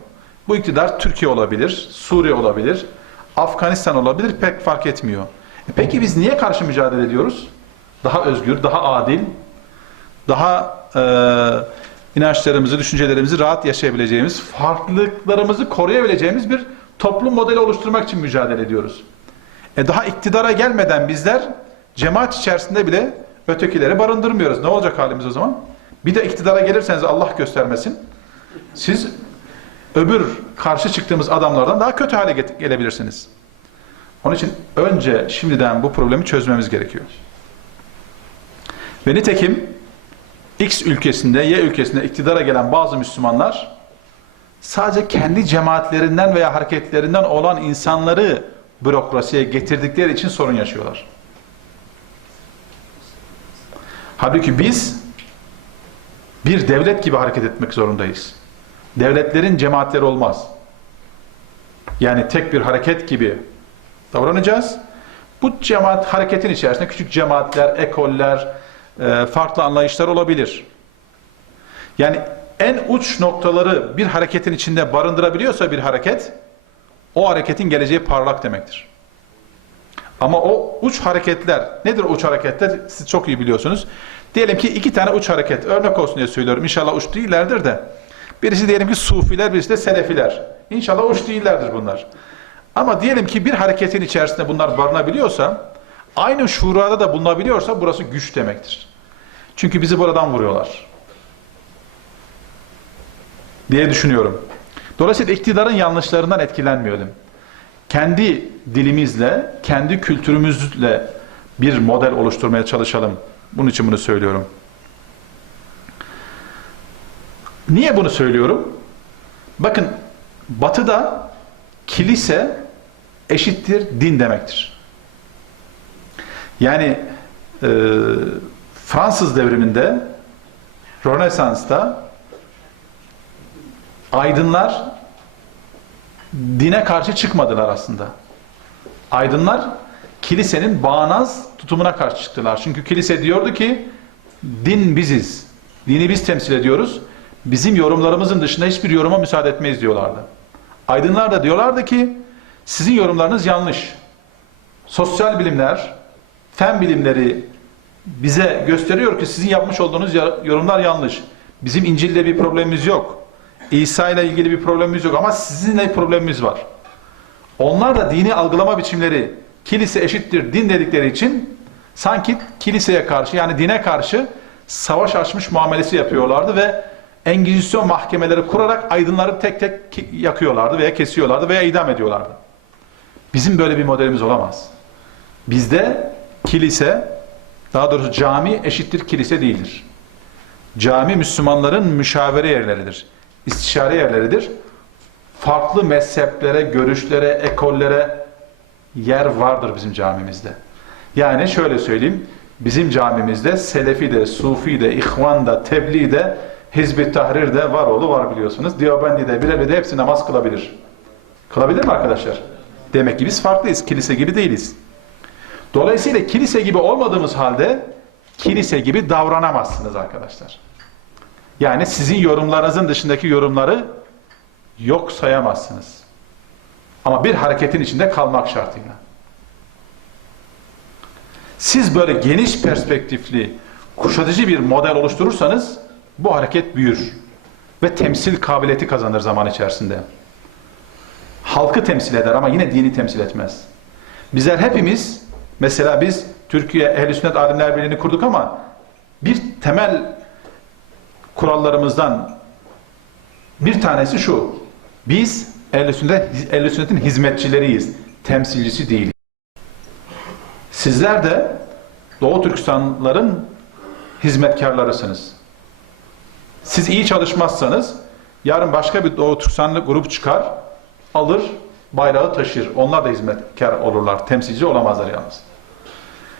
Bu iktidar Türkiye olabilir, Suriye olabilir, Afganistan olabilir, pek fark etmiyor. Peki biz niye karşı mücadele ediyoruz? Daha özgür, daha adil, daha inançlarımızı, düşüncelerimizi rahat yaşayabileceğimiz, farklılıklarımızı koruyabileceğimiz bir toplum modeli oluşturmak için mücadele ediyoruz. Daha iktidara gelmeden bizler cemaat içerisinde bile ötekileri barındırmıyoruz. Ne olacak halimiz o zaman? Bir de iktidara gelirseniz Allah göstermesin, siz öbür karşı çıktığımız adamlardan daha kötü hale gelebilirsiniz. Onun için önce şimdiden bu problemi çözmemiz gerekiyor. Ve nitekim X ülkesinde, Y ülkesinde iktidara gelen bazı Müslümanlar sadece kendi cemaatlerinden veya hareketlerinden olan insanları bürokrasiye getirdikleri için sorun yaşıyorlar. Halbuki biz bir devlet gibi hareket etmek zorundayız. Devletlerin cemaatleri olmaz. Yani tek bir hareket gibi davranacağız. Bu cemaat hareketin içerisinde küçük cemaatler, ekoller, farklı anlayışlar olabilir. Yani en uç noktaları bir hareketin içinde barındırabiliyorsa bir hareket, o hareketin geleceği parlak demektir. Ama o uç hareketler, nedir o uç hareketler? Siz çok iyi biliyorsunuz. Diyelim ki 2 tane uç hareket, örnek olsun diye söylüyorum. İnşallah uç değillerdir de. Birisi diyelim ki Sufiler, birisi de Selefiler. İnşallah uç değillerdir bunlar. Ama diyelim ki bir hareketin içerisinde bunlar barınabiliyorsa, aynı şurada da bulunabiliyorsa burası güç demektir. Çünkü bizi buradan vuruyorlar diye düşünüyorum. Dolayısıyla iktidarın yanlışlarından etkilenmeyelim. Kendi dilimizle, kendi kültürümüzle bir model oluşturmaya çalışalım. Bunun için bunu söylüyorum. Niye bunu söylüyorum? Bakın, Batı'da kilise eşittir din demektir. Yani Fransız devriminde, Rönesans'ta aydınlar dine karşı çıkmadılar aslında. Aydınlar kilisenin bağnaz tutumuna karşı çıktılar. Çünkü kilise diyordu ki din biziz. Dini biz temsil ediyoruz. bizim yorumlarımızın dışında hiçbir yoruma müsaade etmeyiz diyorlardı. Aydınlar da diyorlardı ki sizin yorumlarınız yanlış. Sosyal bilimler, fen bilimleri bize gösteriyor ki sizin yapmış olduğunuz yorumlar yanlış. Bizim İncil'le bir problemimiz yok. İsa ile ilgili bir problemimiz yok ama sizinle problemimiz var. Onlar da dini algılama biçimleri kilise eşittir din dedikleri için sanki kiliseye karşı yani dine karşı savaş açmış muamelesi yapıyorlardı ve Engizisyon mahkemeleri kurarak aydınları tek tek yakıyorlardı veya kesiyorlardı veya idam ediyorlardı. Bizim böyle bir modelimiz olamaz. Bizde kilise, daha doğrusu cami eşittir kilise değildir. Cami Müslümanların müşavere yerleridir. İstişare yerleridir. Farklı mezheplere, görüşlere, ekollere yer vardır bizim camimizde. Yani şöyle söyleyeyim, bizim camimizde Selefi de, Sufi de, İhvan da, Tebliğ de, Hizb-i Tahrir de var oğlu var biliyorsunuz. Diyobendi de, Bilevi de hepsi namaz kılabilir. Kılabilir mi arkadaşlar? Demek ki biz farklıyız, kilise gibi değiliz. Dolayısıyla kilise gibi olmadığımız halde kilise gibi davranamazsınız arkadaşlar. Yani sizin yorumlarınızın dışındaki yorumları yok sayamazsınız. Ama bir hareketin içinde kalmak şartıyla. Siz böyle geniş perspektifli, kuşatıcı bir model oluşturursanız bu hareket büyür ve temsil kabiliyeti kazanır zaman içerisinde. Halkı temsil eder ama yine dini temsil etmez. Bizler hepimiz, mesela biz Türkiye Ehl-i Sünnet Alimler Birliği'ni kurduk ama bir temel kurallarımızdan bir tanesi şu: biz Ehl-i Sünnet'in hizmetçileriyiz, temsilcisi değiliz. Sizler de Doğu Türkistanlıların hizmetkarlarısınız. Siz iyi çalışmazsanız yarın başka bir Doğu Türkistanlı grup çıkar, alır, bayrağı taşır. Onlar da hizmetkar olurlar, temsilci olamazlar yalnız.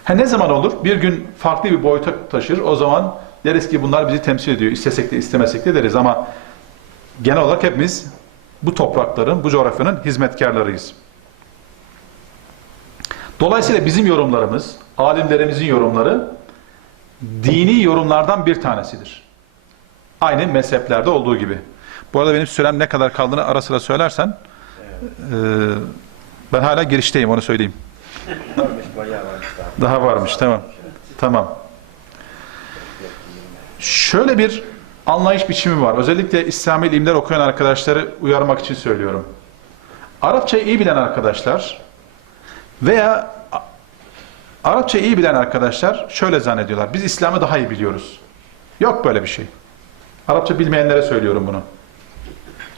Ne zaman olur? Bir gün farklı bir boyuta taşır, o zaman deriz ki bunlar bizi temsil ediyor. İstesek de istemesek de deriz ama genel olarak hepimiz bu toprakların, bu coğrafyanın hizmetkarlarıyız. Dolayısıyla bizim yorumlarımız, alimlerimizin yorumları dini yorumlardan bir tanesidir. Aynı mezheplerde olduğu gibi. Bu arada benim sürem ne kadar kaldığını ara sıra söylersen ben hala girişteyim, onu söyleyeyim. Daha varmış, tamam. Tamam. Şöyle bir anlayış biçimi var. Özellikle İslami ilimler okuyan arkadaşları uyarmak için söylüyorum. Arapçayı iyi bilen arkadaşlar veya Arapçayı iyi bilen arkadaşlar şöyle zannediyorlar: biz İslam'ı daha iyi biliyoruz. Yok böyle bir şey. Arapça bilmeyenlere söylüyorum bunu.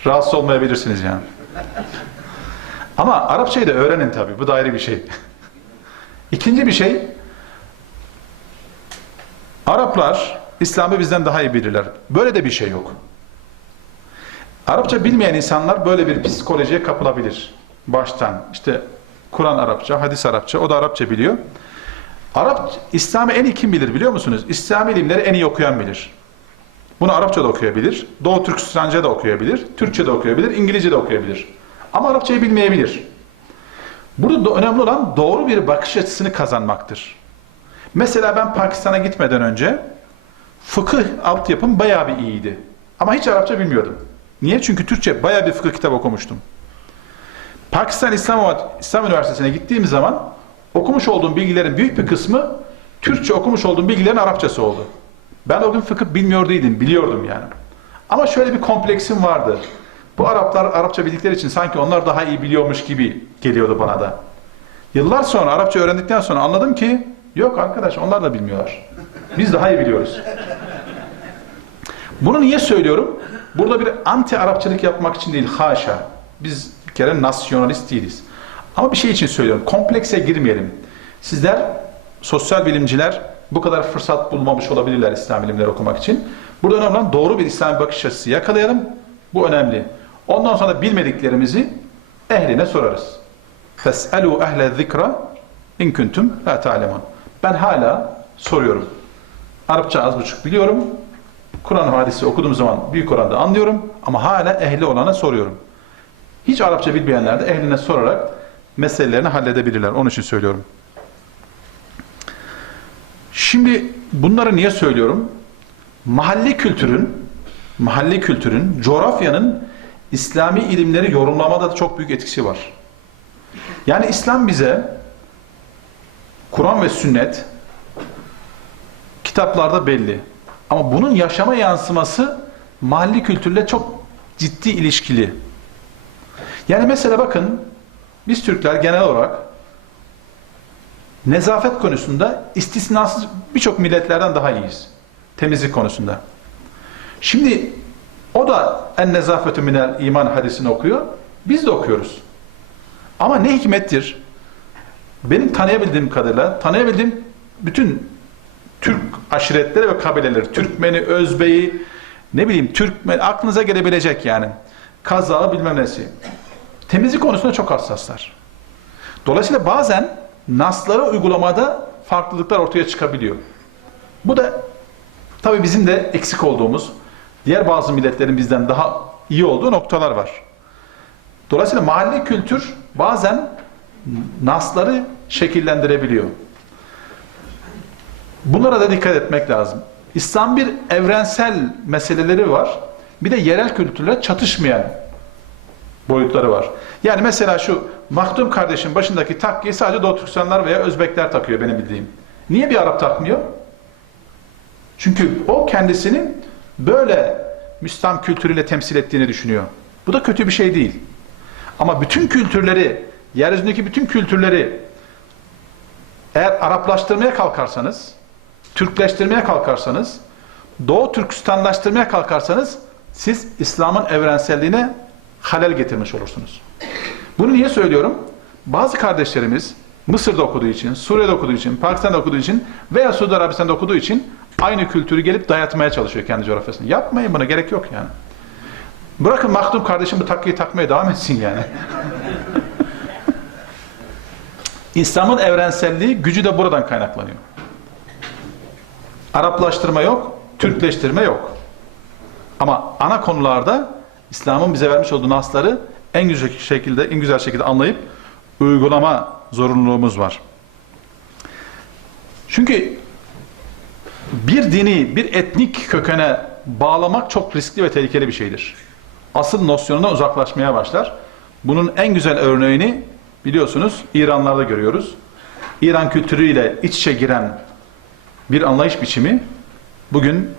Rahatsız olmayabilirsiniz yani. Ama Arapçayı da öğrenin tabii. Bu da ayrı bir şey. İkinci bir şey, Araplar İslam'ı bizden daha iyi bilirler. Böyle de bir şey yok. Arapça bilmeyen insanlar böyle bir psikolojiye kapılabilir. Baştan işte Kur'an Arapça, hadis Arapça, o da Arapça biliyor. İslam'ı en iyi kim bilir biliyor musunuz? İslami ilimleri en iyi okuyan bilir. Bunu Arapça da okuyabilir, Doğu Türkistanca da okuyabilir, Türkçe de okuyabilir, İngilizce de okuyabilir. Ama Arapçayı bilmeyebilir. Burada önemli olan doğru bir bakış açısını kazanmaktır. Mesela ben Pakistan'a gitmeden önce fıkıh altyapım bayağı bir iyiydi. Ama hiç Arapça bilmiyordum. Niye? Çünkü Türkçe bayağı bir fıkıh kitap okumuştum. Pakistan İslam Üniversitesi'ne gittiğim zaman okumuş olduğum bilgilerin büyük bir kısmı Türkçe okumuş olduğum bilgilerin Arapçası oldu. Ben o gün fıkıh bilmiyordum, biliyordum yani. Ama şöyle bir kompleksim vardı. Bu Araplar Arapça bildikleri için sanki onlar daha iyi biliyormuş gibi geliyordu bana da. Yıllar sonra Arapça öğrendikten sonra anladım ki yok arkadaş, onlar da bilmiyorlar. Biz daha iyi biliyoruz. Bunu niye söylüyorum? Burada bir anti Arapçılık yapmak için değil, haşa. Biz bir kere nasyonalist değiliz. Ama bir şey için söylüyorum. Komplekse girmeyelim. Sizler, sosyal bilimciler bu kadar fırsat bulmamış olabilirler İslam bilimleri okumak için. Burada önemli olan doğru bir İslami bakış açısı yakalayalım. Bu önemli. Ondan sonra bilmediklerimizi ehline sorarız. فَاسْأَلُوا اَهْلَ الذِّكْرَ اِنْ كُنْتُمْ لَا تَعْلَمُونَ. Ben hala soruyorum. Arapça az buçuk biliyorum. Kur'an hadisi okuduğum zaman büyük oranda anlıyorum. Ama hala ehli olana soruyorum. Hiç Arapça bilmeyenler de ehline sorarak meselelerini halledebilirler. Onun için söylüyorum. Şimdi bunları niye söylüyorum? Mahalli kültürün mahalli kültürün, coğrafyanın İslami ilimleri yorumlamada da çok büyük etkisi var. Yani İslam bize Kur'an ve sünnet kitaplarda belli. Ama bunun yaşama yansıması mahalli kültürle çok ciddi ilişkili. Yani mesela bakın, biz Türkler genel olarak nezafet konusunda istisnasız birçok milletlerden daha iyiyiz. Temizlik konusunda. Şimdi o da en nezafetü minel iman hadisini okuyor. Biz de okuyoruz. Ama ne hikmettir? Benim tanıyabildiğim kadarıyla, tanıyabildiğim bütün Türk aşiretleri ve kabileleri, Türkmeni, Özbeyi, ne bileyim Türkmen, aklınıza gelebilecek yani. Kazağı bilmem nesi. Temizlik konusunda çok hassaslar. Dolayısıyla bazen nasları uygulamada farklılıklar ortaya çıkabiliyor. Bu da tabii bizim de eksik olduğumuz, diğer bazı milletlerin bizden daha iyi olduğu noktalar var. Dolayısıyla mahalli kültür bazen nasları şekillendirebiliyor. Bunlara da dikkat etmek lazım. İslam bir evrensel meseleleri var. Bir de yerel kültürle çatışmayan boyutları var. Yani mesela şu Mahdum kardeşin başındaki takkiyi sadece Doğu Türkistanlar veya Özbekler takıyor benim bildiğim. Niye bir Arap takmıyor? Çünkü o kendisinin böyle Müslüman kültürüyle temsil ettiğini düşünüyor. Bu da kötü bir şey değil. Ama bütün kültürleri, yeryüzündeki bütün kültürleri eğer Araplaştırmaya kalkarsanız, Türkleştirmeye kalkarsanız, Doğu Türkistanlaştırmaya kalkarsanız siz İslam'ın evrenselliğine halel getirmiş olursunuz. Bunu niye söylüyorum? Bazı kardeşlerimiz Mısır'da okuduğu için, Suriye'de okuduğu için, Pakistan'da okuduğu için veya Suudi Arabistan'da okuduğu için aynı kültürü gelip dayatmaya çalışıyor kendi coğrafyasına. Yapmayın, buna gerek yok yani. Bırakın Mahdum kardeşim bu takkiyi takmaya devam etsin yani. İslam'ın evrenselliği, gücü de buradan kaynaklanıyor. Araplaştırma yok, Türkleştirme yok. Ama ana konularda İslam'ın bize vermiş olduğu nasları en güzel şekilde anlayıp uygulama zorunluluğumuz var. Çünkü bir dini, bir etnik kökene bağlamak çok riskli ve tehlikeli bir şeydir. Asıl nosyonuna uzaklaşmaya başlar. Bunun en güzel örneğini biliyorsunuz İranlarda görüyoruz. İran kültürüyle iç içe giren bir anlayış biçimi bugün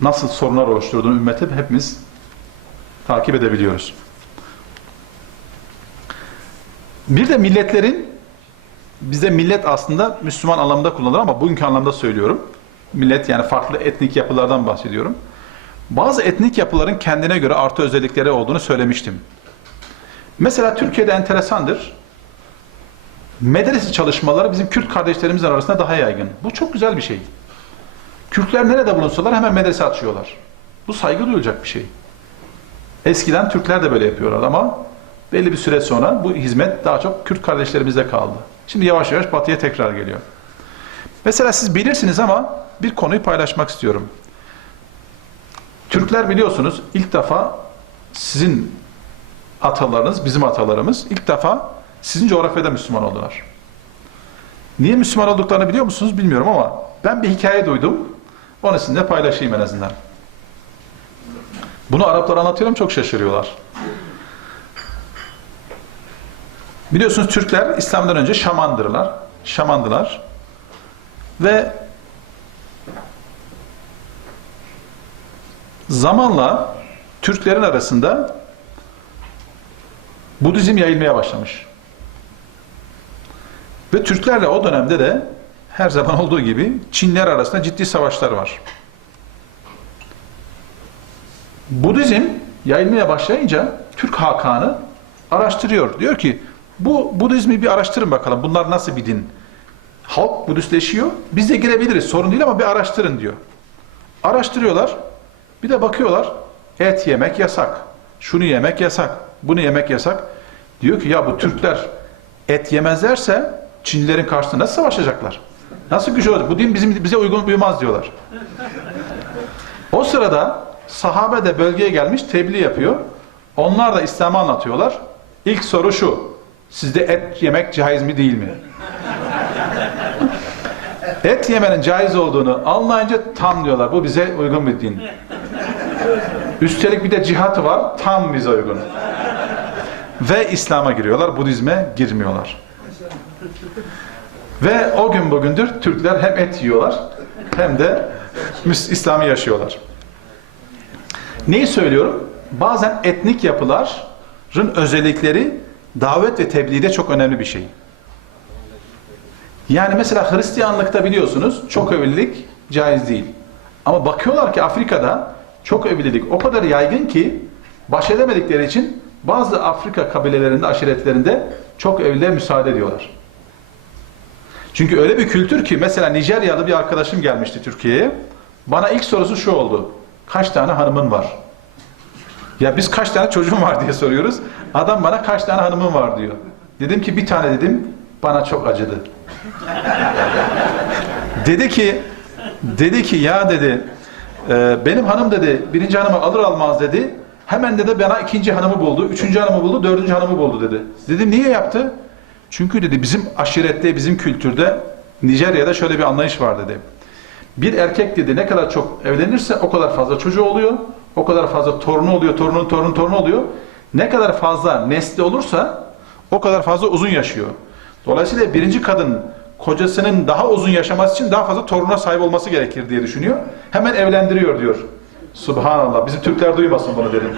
nasıl sorunlar oluşturduğunu ümmete hepimiz takip edebiliyoruz. Bir de milletlerin, bizde millet aslında Müslüman anlamda kullanılır ama bugünkü anlamda söylüyorum. Millet yani farklı etnik yapılardan bahsediyorum. Bazı etnik yapıların kendine göre artı özellikleri olduğunu söylemiştim. Mesela Türkiye'de enteresandır. Medrese çalışmaları bizim Kürt kardeşlerimizin arasında daha yaygın. Bu çok güzel bir şey. Kürtler nerede bulunsalar hemen medrese açıyorlar. Bu saygı duyulacak bir şey. Eskiden Türkler de böyle yapıyorlar ama belli bir süre sonra bu hizmet daha çok Kürt kardeşlerimizde kaldı. Şimdi yavaş yavaş batıya tekrar geliyor. Mesela siz bilirsiniz ama bir konuyu paylaşmak istiyorum. Türkler biliyorsunuz ilk defa sizin atalarınız, bizim atalarımız ilk defa sizin coğrafyada Müslüman oldular. Niye Müslüman olduklarını biliyor musunuz bilmiyorum ama ben bir hikaye duydum. Onu sizinle paylaşayım en azından. Bunu Araplara anlatıyorum, çok şaşırıyorlar. Biliyorsunuz Türkler İslam'dan önce şamandılar. Ve zamanla Türklerin arasında Budizm yayılmaya başlamış. Ve Türklerle o dönemde de her zaman olduğu gibi Çinler arasında ciddi savaşlar var. Budizm yayılmaya başlayınca Türk Hakanı araştırıyor. Diyor ki bu Budizmi bir araştırın bakalım. Bunlar nasıl bir din? Halk Budistleşiyor. Biz de girebiliriz. Sorun değil ama bir araştırın diyor. Araştırıyorlar. Bir de bakıyorlar. Et yemek yasak. Şunu yemek yasak. Bunu yemek yasak. Diyor ki ya bu Türkler et yemezlerse Çinlilerin karşısında nasıl savaşacaklar? Nasıl güç olacak? Bu din bize uymaz diyorlar. O sırada sahabe de bölgeye gelmiş, tebliğ yapıyor. Onlar da İslam'ı anlatıyorlar. İlk soru şu: sizde et yemek caiz mi değil mi? Et yemenin caiz olduğunu anlayınca tam diyorlar. Bu bize uygun bir din. Üstelik bir de cihatı var, tam bize uygun. Ve İslam'a giriyorlar, Budizm'e girmiyorlar. Ve o gün bugündür Türkler hem et yiyorlar, hem de İslam'ı yaşıyorlar. Neyi söylüyorum? Bazen etnik yapıların özellikleri davet ve tebliğde çok önemli bir şey. Yani mesela Hristiyanlıkta biliyorsunuz çok evlilik caiz değil. Ama bakıyorlar ki Afrika'da çok evlilik o kadar yaygın ki baş edemedikleri için bazı Afrika kabilelerinde, aşiretlerinde çok evliliğe müsaade ediyorlar. Çünkü öyle bir kültür ki mesela Nijeryalı bir arkadaşım gelmişti Türkiye'ye. Bana ilk sorusu şu oldu. Kaç tane hanımın var? Ya biz kaç tane çocuğun var diye soruyoruz. Adam bana kaç tane hanımın var diyor. Dedim ki bir tane dedim. Bana çok acıdı. dedi ki ya dedi benim hanım dedi birinci hanımı alır almaz dedi. Hemen dedi bana ikinci hanımı buldu. Üçüncü hanımı buldu. Dördüncü hanımı buldu dedi. Dedim niye yaptı? Çünkü dedi bizim aşirette, bizim kültürde Nijerya'da şöyle bir anlayış var dedi. Bir erkek dedi ne kadar çok evlenirse o kadar fazla çocuğu oluyor. O kadar fazla torunu oluyor. Torunu oluyor. Ne kadar fazla nesli olursa o kadar fazla uzun yaşıyor. Dolayısıyla birinci kadın kocasının daha uzun yaşaması için daha fazla toruna sahip olması gerekir diye düşünüyor. Hemen evlendiriyor diyor. Subhanallah. Bizim Türkler duymasın bunu dedim.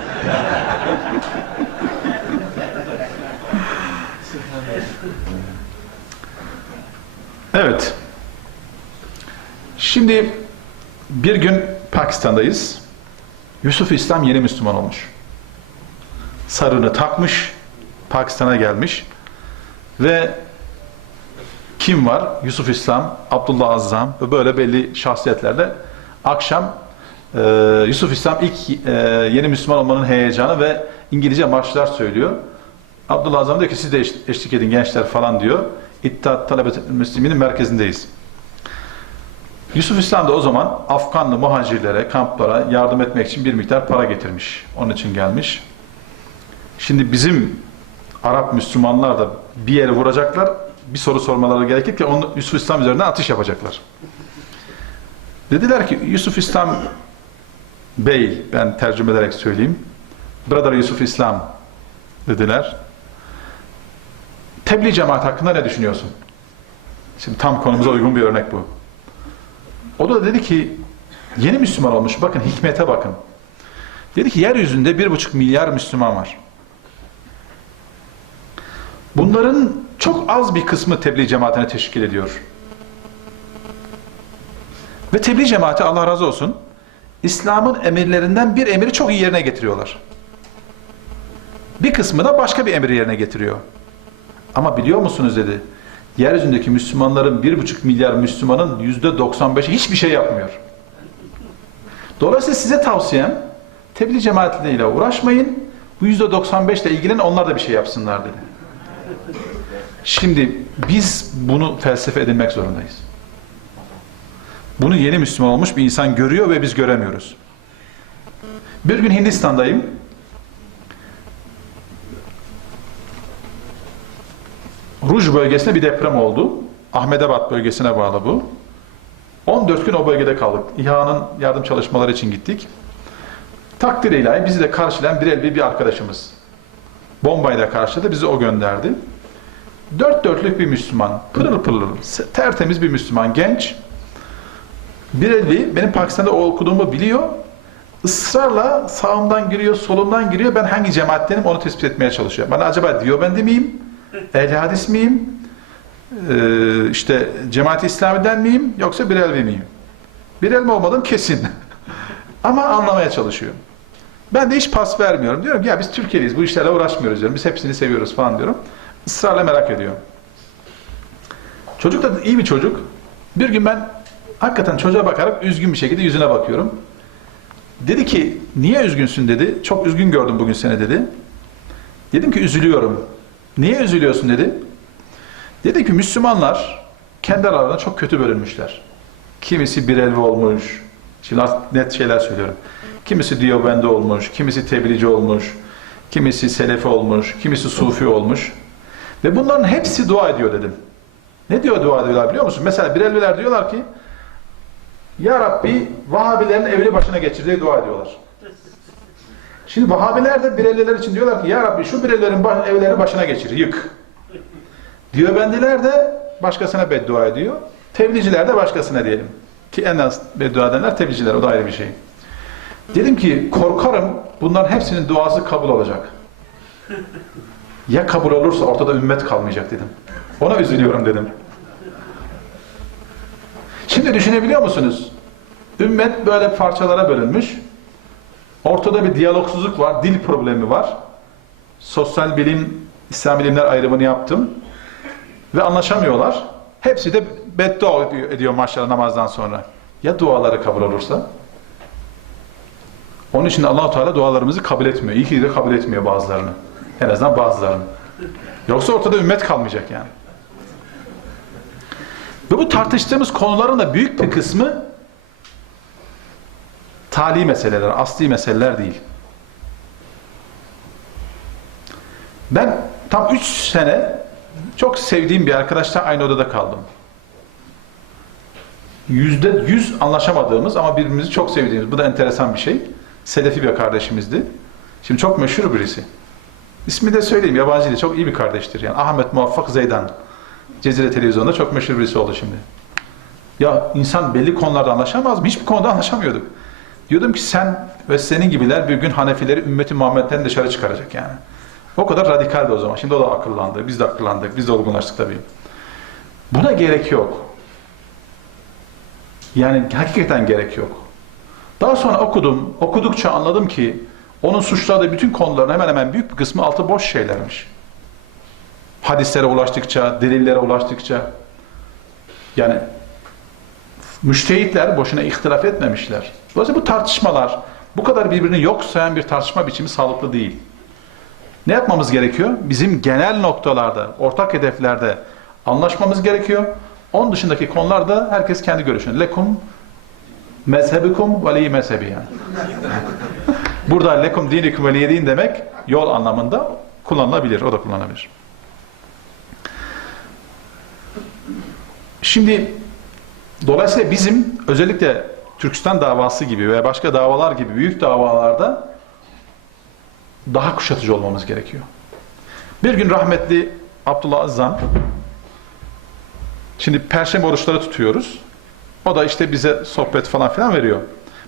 Evet. Şimdi bir gün Pakistan'dayız. Yusuf İslam yeni Müslüman olmuş. Sarığını takmış, Pakistan'a gelmiş ve kim var? Yusuf İslam, Abdullah Azzam ve böyle belli şahsiyetlerle akşam Yusuf İslam ilk yeni Müslüman olmanın heyecanı ve İngilizce marşlar söylüyor. Abdullah Azzam diyor ki siz de eşlik edin gençler falan diyor. İttihat Talebet Müslümin'in merkezindeyiz. Yusuf İslam da o zaman Afganlı muhacirlere, kamplara yardım etmek için bir miktar para getirmiş. Onun için gelmiş. Şimdi bizim Arap Müslümanlar da bir yere vuracaklar, bir soru sormaları gerekir ki onu Yusuf İslam üzerinden atış yapacaklar. Dediler ki Yusuf İslam Bey, ben tercüme ederek söyleyeyim. Brother Yusuf İslam dediler. Tebliğ cemaat hakkında ne düşünüyorsun? Şimdi tam konumuza uygun bir örnek bu. O da dedi ki yeni Müslüman olmuş. Bakın hikmete bakın. Dedi ki yeryüzünde 1,5 milyar Müslüman var. Bunların çok az bir kısmı tebliğ cemaatine teşkil ediyor. Ve tebliğ cemaati Allah razı olsun İslam'ın emirlerinden bir emiri çok iyi yerine getiriyorlar. Bir kısmı da başka bir emri yerine getiriyor. Ama biliyor musunuz dedi, yeryüzündeki Müslümanların 1,5 milyar Müslümanın %95'i hiçbir şey yapmıyor. Dolayısıyla size tavsiyem tebliğ cemaatleriyle uğraşmayın. Bu %95 ile ilgilenin, onlar da bir şey yapsınlar dedi. Şimdi biz bunu felsefe edinmek zorundayız. Bunu yeni Müslüman olmuş bir insan görüyor ve biz göremiyoruz. Bir gün Hindistan'dayım. Ruj bölgesinde bir deprem oldu. Ahmedabad bölgesine bağlı bu. 14 gün o bölgede kaldık. İHA'nın yardım çalışmaları için gittik. Takdir ilahi bizi de karşılayan bir arkadaşımız. Bombayla karşıladı, bizi o gönderdi. Dört dörtlük bir Müslüman, pırıl pırıl, tertemiz bir Müslüman, genç. Birelvi, benim Pakistan'da okuduğumu biliyor. Israrla sağımdan giriyor, solumdan giriyor. Ben hangi cemaattenim onu tespit etmeye çalışıyor. Bana acaba Diyobendi miyim? Ehl-i Hadis miyim? İşte Cemaat-i İslami'den miyim? Yoksa Birelvi miyim? Birelvi olmadım kesin. Ama anlamaya çalışıyor. Ben de hiç pas vermiyorum. Diyorum ki ya biz Türkiye'liyiz, bu işlerle uğraşmıyoruz diyorum. Biz hepsini seviyoruz falan diyorum. Israrla merak ediyor. Çocuk da iyi bir çocuk. Bir gün ben hakikaten çocuğa bakarak üzgün bir şekilde yüzüne bakıyorum. Dedi ki niye üzgünsün dedi. Çok üzgün gördüm bugün seni dedi. Dedim ki üzülüyorum. Niye üzülüyorsun dedi. Dedi ki Müslümanlar kendi aralarında çok kötü bölünmüşler. Kimisi Birelvi olmuş. Şimdi net şeyler söylüyorum. Kimisi Diyobendi olmuş, kimisi Tebliğci olmuş, kimisi Selefi olmuş, kimisi Sufi olmuş. Ve bunların hepsi dua ediyor dedim. Ne diyor dua ediyorlar biliyor musun? Mesela Birelviler diyorlar ki Ya Rabbi Vahabilerin evini başına geçir diye dua ediyorlar. Şimdi Vahabiler de Bireyliler için diyorlar ki ya Rabbi şu Bireylerin evlerini başına geçir, yık. Diyobendiler de başkasına beddua ediyor. Tebliğciler de başkasına diyelim. Ki en az beddua edenler tebliğciler, o da ayrı bir şey. Dedim ki korkarım bunların hepsinin duası kabul olacak. Ya kabul olursa ortada ümmet kalmayacak dedim. Ona üzülüyorum dedim. Şimdi düşünebiliyor musunuz? Ümmet böyle parçalara bölünmüş. Ortada bir diyalogsuzluk var, dil problemi var. Sosyal bilim, İslam bilimler ayrımını yaptım. Ve anlaşamıyorlar. Hepsi de beddua ediyor maşallah namazdan sonra. Ya duaları kabul olursa? Onun için Allah-u Teala dualarımızı kabul etmiyor. İyi ki de kabul etmiyor bazılarını. En azından bazılarını. Yoksa ortada ümmet kalmayacak yani. Ve bu tartıştığımız konuların da büyük bir kısmı tali meseleler, asli meseleler değil. Ben tam 3 sene çok sevdiğim bir arkadaşla aynı odada kaldım. %100 anlaşamadığımız ama birbirimizi çok sevdiğimiz, bu da enteresan bir şey. Selefi bir kardeşimizdi. Şimdi çok meşhur birisi. İsmi de söyleyeyim, yabancı değil, çok iyi bir kardeştir. Yani Ahmet Muvaffak Zeydan. Cezire televizyonda çok meşhur birisi oldu şimdi. Ya insan belli konularda anlaşamaz mı? Hiçbir konuda anlaşamıyorduk. Diyordum ki sen ve senin gibiler bir gün Hanefileri ümmeti Muhammed'den dışarı çıkaracak yani. O kadar radikaldi o zaman. Şimdi o da akıllandı. Biz de akıllandık. Biz de olgunlaştık tabii. Buna gerek yok. Yani hakikaten gerek yok. Daha sonra okudum. Okudukça anladım ki onun suçladığı bütün konuların hemen hemen büyük bir kısmı altı boş şeylermiş. Hadislere ulaştıkça, delillere ulaştıkça yani müştehitler boşuna ihtilaf etmemişler. Dolayısıyla bu tartışmalar, bu kadar birbirini yok sayan bir tartışma biçimi sağlıklı değil. Ne yapmamız gerekiyor? Bizim genel noktalarda, ortak hedeflerde anlaşmamız gerekiyor. Onun dışındaki konularda herkes kendi görüşünü. Lekum mezhebikum ve li mezhebi yani. Burada lekum dinikum ve li din demek yol anlamında kullanılabilir. O da kullanılabilir. Şimdi dolayısıyla bizim özellikle Türkistan davası gibi veya başka davalar gibi büyük davalarda daha kuşatıcı olmamız gerekiyor. Bir gün rahmetli Abdullah Azzam, şimdi Perşembe oruçları tutuyoruz. O da işte bize sohbet falan filan veriyor.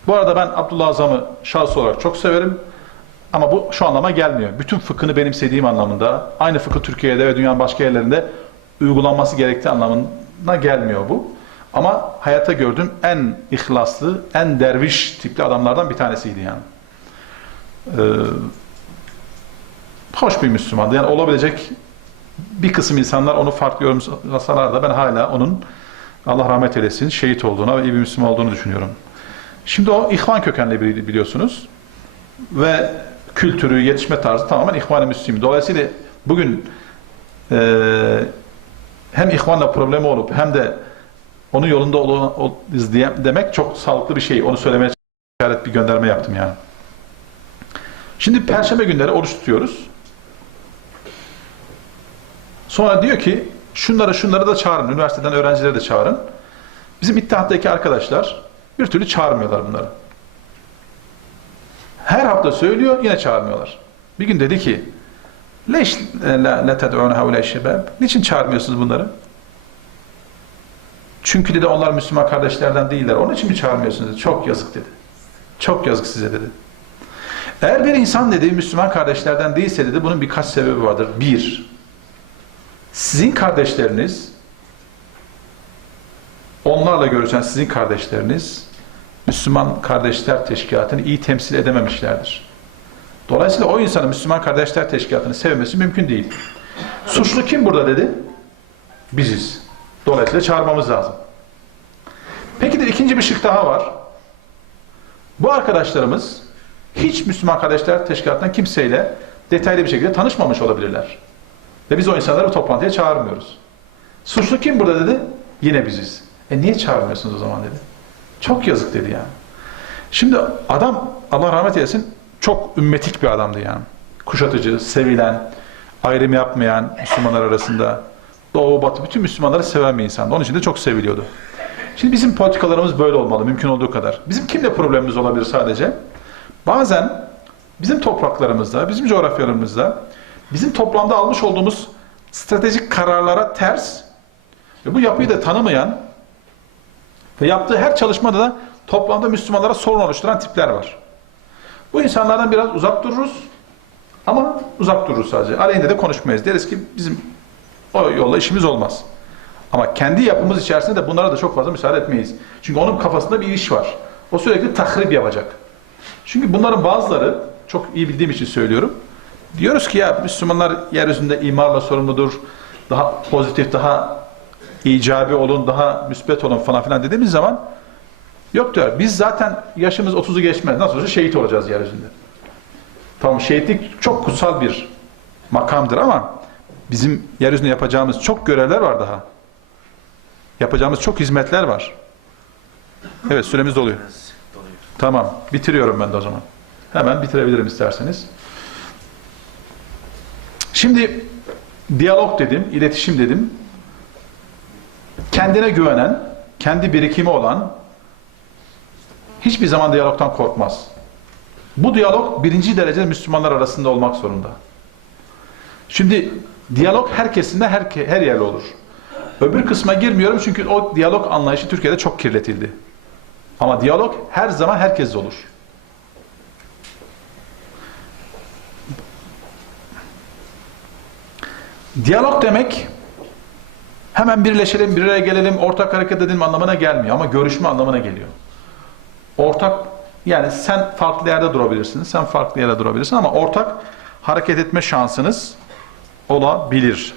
Bu arada ben Abdullah Azzam'ı şahıs olarak çok severim. Ama bu şu anlama gelmiyor. Bütün fıkhını benimsediğim anlamında, aynı fıkhı Türkiye'de ve dünyanın başka yerlerinde uygulanması gerektiği anlamına gelmiyor bu. Ama hayatta gördüğüm en ihlaslı, en derviş tipli adamlardan bir tanesiydi yani. Hoş bir Müslümandı. Yani olabilecek bir kısım insanlar onu farklı yorumlasalar da ben hala onun Allah rahmet eylesin şehit olduğuna ve iyi bir Müslüman olduğunu düşünüyorum. Şimdi o ihvan kökenli biri biliyorsunuz. Ve kültürü, yetişme tarzı tamamen İhvan-ı Müslümin. Dolayısıyla bugün hem ihvanla problemi olup hem de onun yolunda olacağız demek çok sağlıklı bir şey. Onu söylemeye bir gönderme yaptım yani. Şimdi Perşembe günleri oruç tutuyoruz. Sonra diyor ki şunları da çağırın. Üniversiteden öğrencileri de çağırın. Bizim İttihat'taki arkadaşlar bir türlü çağırmıyorlar bunları. Her hafta söylüyor, yine çağırmıyorlar. Bir gün dedi ki leş la ted'un haula şebab. Niçin çağırmıyorsunuz bunları? Çünkü dedi onlar Müslüman kardeşlerden değiller. Onun için mi çağırmıyorsunuz dedi. Çok yazık dedi. Çok yazık size dedi. Eğer bir insan dedi Müslüman kardeşlerden değilse dedi bunun birkaç sebebi vardır. Bir, sizin kardeşleriniz onlarla görüşen sizin kardeşleriniz Müslüman Kardeşler Teşkilatı'nı iyi temsil edememişlerdir. Dolayısıyla o insanın Müslüman Kardeşler Teşkilatı'nı sevmesi mümkün değil. Suçlu kim burada dedi? Biziz. Dolayısıyla çağırmamız lazım. Peki de ikinci bir şık daha var. Bu arkadaşlarımız hiç Müslüman Kardeşler Teşkilatı'ndan kimseyle detaylı bir şekilde tanışmamış olabilirler. Ve biz o insanları bu toplantıya çağırmıyoruz. Suçlu kim burada dedi? Yine biziz. Niye çağırmıyorsunuz o zaman dedi. Çok yazık dedi yani. Şimdi adam Allah rahmet eylesin çok ümmetik bir adamdı yani. Kuşatıcı, sevilen, ayrım yapmayan Müslümanlar arasında Doğu, Batı bütün Müslümanları seven bir insandı. Onun için de çok seviliyordu. Şimdi bizim politikalarımız böyle olmalı mümkün olduğu kadar. Bizim kimle problemimiz olabilir sadece? Bazen bizim topraklarımızda, bizim coğrafyalarımızda, bizim toplamda almış olduğumuz stratejik kararlara ters ve bu yapıyı da tanımayan ve yaptığı her çalışmada da toplamda Müslümanlara sorun oluşturan tipler var. Bu insanlardan biraz uzak dururuz ama uzak dururuz sadece. Aleyhinde de konuşmayız. Deriz ki bizim o yolla işimiz olmaz. Ama kendi yapımız içerisinde de bunlara da çok fazla müsaade etmeyiz. Çünkü onun kafasında bir iş var. O sürekli tahrip yapacak. Çünkü bunların bazıları, çok iyi bildiğim için söylüyorum, diyoruz ki ya Müslümanlar yeryüzünde imarla sorumludur, daha pozitif, daha icabi olun, daha müsbet olun falan filan dediğimiz zaman yok diyor. Biz zaten yaşımız 30'u geçmez. Nasıl olsa şehit olacağız yeryüzünde. Tamam, şehitlik çok kutsal bir makamdır ama bizim yeryüzünde yapacağımız çok görevler var daha. Yapacağımız çok hizmetler var. Evet, süremiz doluyor. Tamam, bitiriyorum ben de o zaman. Hemen bitirebilirim isterseniz. Şimdi diyalog dedim, iletişim dedim. Kendine güvenen, kendi birikimi olan hiçbir zaman diyalogtan korkmaz. Bu diyalog birinci derecede Müslümanlar arasında olmak zorunda. Şimdi diyalog herkesinde her yerde olur. Öbür kısma girmiyorum çünkü o diyalog anlayışı Türkiye'de çok kirletildi. Ama diyalog her zaman herkeste olur. Diyalog demek hemen birleşelim, bir araya gelelim, ortak hareket edelim anlamına gelmiyor ama görüşme anlamına geliyor. Ortak, yani sen farklı yerde durabilirsin, sen farklı yerde durabilirsin ama ortak hareket etme şansınız olabilir.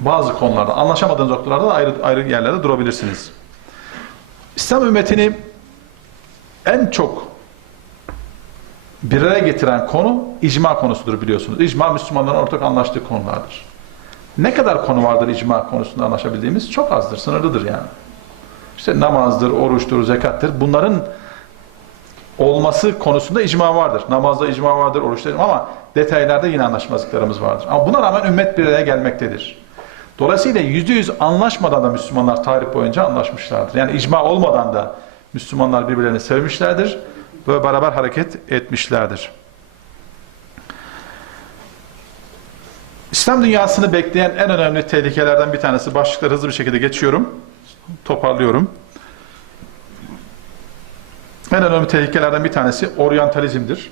Bazı konularda, anlaşamadığınız noktalarda da ayrı yerlerde durabilirsiniz. İslam ümmetini en çok bir araya getiren konu icma konusudur biliyorsunuz. İcma Müslümanların ortak anlaştığı konulardır. Ne kadar konu vardır icma konusunda anlaşabildiğimiz? Çok azdır, sınırlıdır yani. İşte namazdır, oruçtur, zekattır. Bunların olması konusunda icma vardır. Namazda icma vardır, oruçta icma, ama detaylarda yine anlaşmazlıklarımız vardır. Ama buna rağmen ümmet bir araya gelmektedir. Dolayısıyla %100 anlaşmadan da Müslümanlar tarih boyunca anlaşmışlardır. Yani icma olmadan da Müslümanlar birbirlerini sevmişlerdir ve beraber hareket etmişlerdir. İslam dünyasını bekleyen en önemli tehlikelerden bir tanesi, başlıkları hızlı bir şekilde geçiyorum, toparlıyorum. En önemli tehlikelerden bir tanesi oryantalizmdir.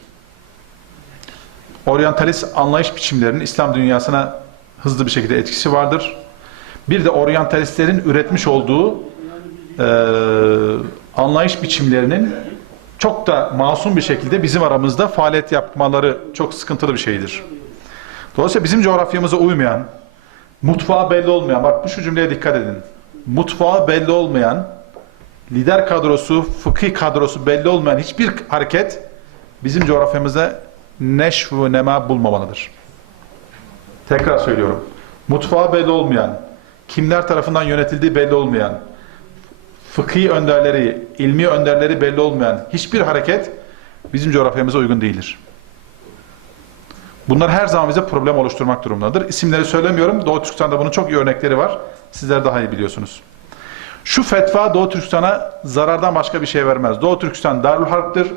Oryantalist anlayış biçimlerinin İslam dünyasına hızlı bir şekilde etkisi vardır. Bir de oryantalistlerin üretmiş olduğu anlayış biçimlerinin çok da masum bir şekilde bizim aramızda faaliyet yapmaları çok sıkıntılı bir şeydir. Dolayısıyla bizim coğrafyamıza uymayan, mutfağı belli olmayan, bak şu cümleye dikkat edin. Mutfağı belli olmayan, lider kadrosu, fıkhi kadrosu belli olmayan hiçbir hareket bizim coğrafyamızda neşv ve nema bulmamalıdır. Tekrar söylüyorum. Mutfağı belli olmayan, kimler tarafından yönetildiği belli olmayan, fıkhi önderleri, ilmi önderleri belli olmayan hiçbir hareket bizim coğrafyamıza uygun değildir. Bunlar her zaman bize problem oluşturmak durumundadır. İsimleri söylemiyorum. Doğu Türkistan'da bunun çok iyi örnekleri var. Sizler daha iyi biliyorsunuz. Şu fetva Doğu Türkistan'a zarardan başka bir şey vermez. Doğu Türkistan Darül Harp'tır.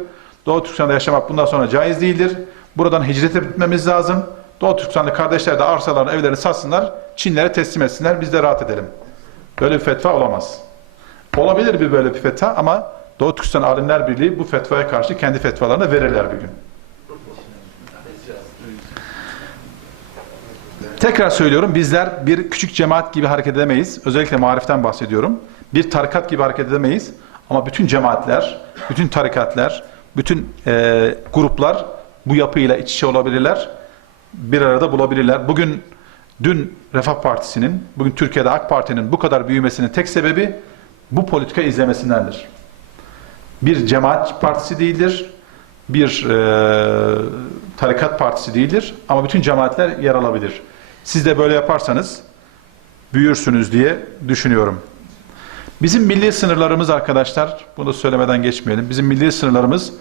Doğu Türkistan'da yaşamak bundan sonra caiz değildir. Buradan hicret etmemiz lazım. Doğu Türkistan'da kardeşler de arsalarını, evlerini satsınlar, Çinlere teslim etsinler, biz de rahat edelim. Böyle bir fetva olamaz. Olabilir bir böyle bir fetva ama Doğu Türkistan Alimler Birliği bu fetvaya karşı kendi fetvalarını verirler bir gün. Tekrar söylüyorum, bizler bir küçük cemaat gibi hareket edemeyiz. Özellikle mariften bahsediyorum. Bir tarikat gibi hareket edemeyiz. Ama bütün cemaatler, bütün tarikatlar, bütün gruplar bu yapıyla iç içe olabilirler. Bir arada bulabilirler. Dün Refah Partisi'nin, bugün Türkiye'de AK Parti'nin bu kadar büyümesinin tek sebebi bu politika izlemesindendir. Bir cemaat partisi değildir, bir tarikat partisi değildir ama bütün cemaatler yer alabilir. Siz de böyle yaparsanız büyürsünüz diye düşünüyorum. Bizim milli sınırlarımız arkadaşlar, bunu söylemeden geçmeyelim. Bizim milli sınırlarımız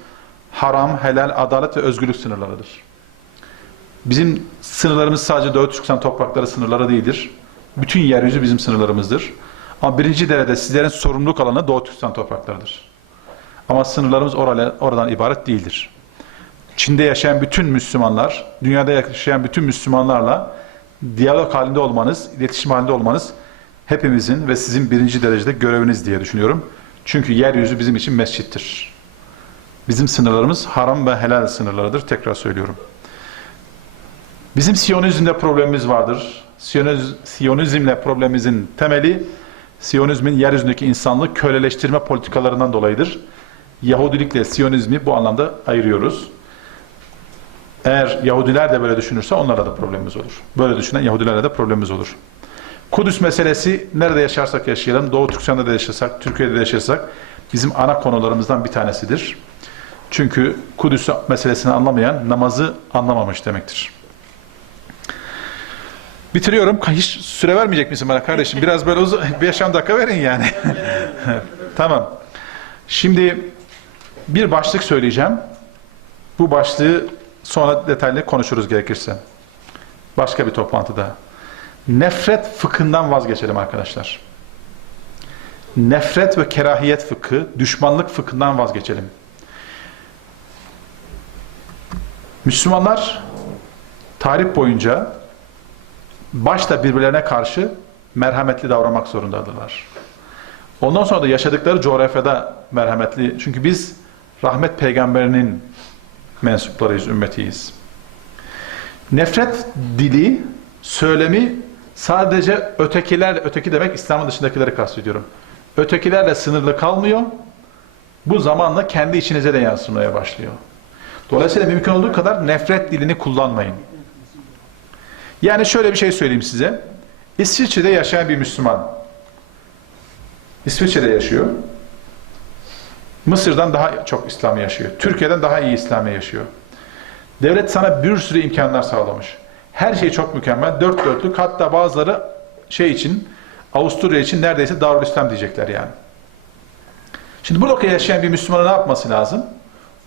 haram, helal, adalet ve özgürlük sınırlarıdır. Bizim sınırlarımız sadece Doğu Türkistan toprakları sınırları değildir. Bütün yeryüzü bizim sınırlarımızdır. Ama birinci derecede sizlerin sorumluluk alanı Doğu Türkistan topraklarıdır. Ama sınırlarımız oradan ibaret değildir. Çin'de yaşayan bütün Müslümanlar, dünyada yaşayan bütün Müslümanlarla diyalog halinde olmanız, iletişim halinde olmanız hepimizin ve sizin birinci derecede göreviniz diye düşünüyorum. Çünkü yeryüzü bizim için mescittir. Bizim sınırlarımız haram ve helal sınırlarıdır. Tekrar söylüyorum. Bizim Siyonizmle problemimiz vardır. Siyonizmle problemimizin temeli, Siyonizmin yeryüzündeki insanlığı köleleştirme politikalarından dolayıdır. Yahudilikle Siyonizmi bu anlamda ayırıyoruz. Eğer Yahudiler de böyle düşünürse onlarla da problemimiz olur. Böyle düşünen Yahudilerle de problemimiz olur. Kudüs meselesi nerede yaşarsak yaşayalım, Doğu Türkistan'da da yaşasak, Türkiye'de de yaşasak bizim ana konularımızdan bir tanesidir. Çünkü Kudüs meselesini anlamayan namazı anlamamış demektir. Bitiriyorum. Hiç süre vermeyecek misin bana kardeşim? Biraz böyle 5-10 dakika verin yani. Tamam. Şimdi bir başlık söyleyeceğim. Bu başlığı sonra detaylı konuşuruz gerekirse. Başka bir toplantıda. Nefret fıkhından vazgeçelim arkadaşlar. Nefret ve kerahiyet fıkhı, düşmanlık fıkhından vazgeçelim. Müslümanlar tarih boyunca başta birbirlerine karşı merhametli davranmak zorundadırlar. Ondan sonra da yaşadıkları coğrafyada merhametli. Çünkü biz rahmet peygamberinin mensuplarıyız, ümmetiyiz. Nefret dili, söylemi sadece öteki demek İslam'ın dışındakileri kastediyorum. Ötekilerle sınırlı kalmıyor. Bu zamanla kendi içinize de yansımaya başlıyor. Dolayısıyla mümkün olduğu kadar nefret dilini kullanmayın. Yani şöyle bir şey söyleyeyim size. İsviçre'de yaşayan bir Müslüman. İsviçre'de yaşıyor. Mısır'dan daha çok İslam'ı yaşıyor. Türkiye'den daha iyi İslam'ı yaşıyor. Devlet sana bir sürü imkanlar sağlamış. Her şey çok mükemmel. Dört dörtlük. Hatta bazıları Avusturya için neredeyse Darülislam diyecekler yani. Şimdi burada yaşayan bir Müslümanın ne yapması lazım?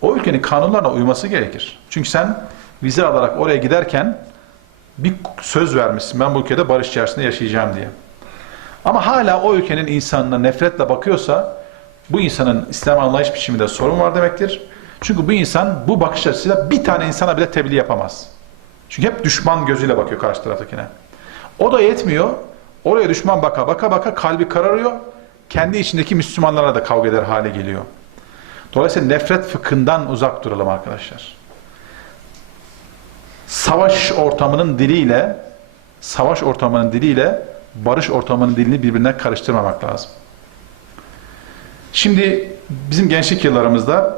O ülkenin kanunlarına uyması gerekir. Çünkü sen vize alarak oraya giderken bir söz vermişsin. Ben bu ülkede barış içerisinde yaşayacağım diye. Ama hala o ülkenin insanına nefretle bakıyorsa bu insanın İslam anlayış biçiminde sorun var demektir. Çünkü bu insan bu bakış açısıyla bir tane insana bile tebliğ yapamaz. Çünkü hep düşman gözüyle bakıyor karşı taraftakine. O da yetmiyor. Oraya düşman baka kalbi kararıyor. Kendi içindeki Müslümanlara da kavga eder hale geliyor. Dolayısıyla nefret fıkhından uzak duralım arkadaşlar. Savaş ortamının diliyle barış ortamının dilini birbirine karıştırmamak lazım. Şimdi bizim gençlik yıllarımızda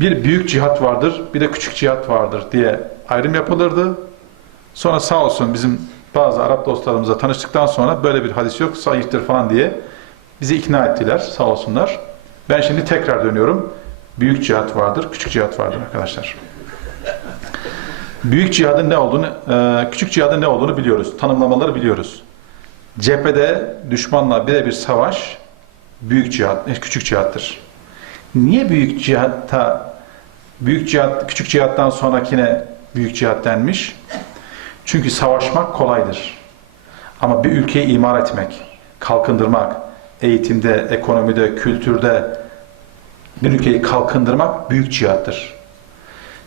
bir büyük cihat vardır, bir de küçük cihat vardır diye ayrım yapılırdı. Sonra sağ olsun bizim bazı Arap dostlarımızla tanıştıktan sonra böyle bir hadis yok, sahihtir falan diye bizi ikna ettiler, sağ olsunlar. Ben şimdi tekrar dönüyorum. Büyük cihat vardır, küçük cihat vardır arkadaşlar. Büyük cihadın ne olduğunu, küçük cihadın ne olduğunu biliyoruz. Tanımlamaları biliyoruz. Cephede düşmanla birebir savaş küçük cihattır. Niye küçük cihattan sonrakine büyük cihat denmiş? Çünkü savaşmak kolaydır. Ama bir ülkeyi imar etmek, kalkındırmak, eğitimde, ekonomide, kültürde bir ülkeyi kalkındırmak büyük cihattır.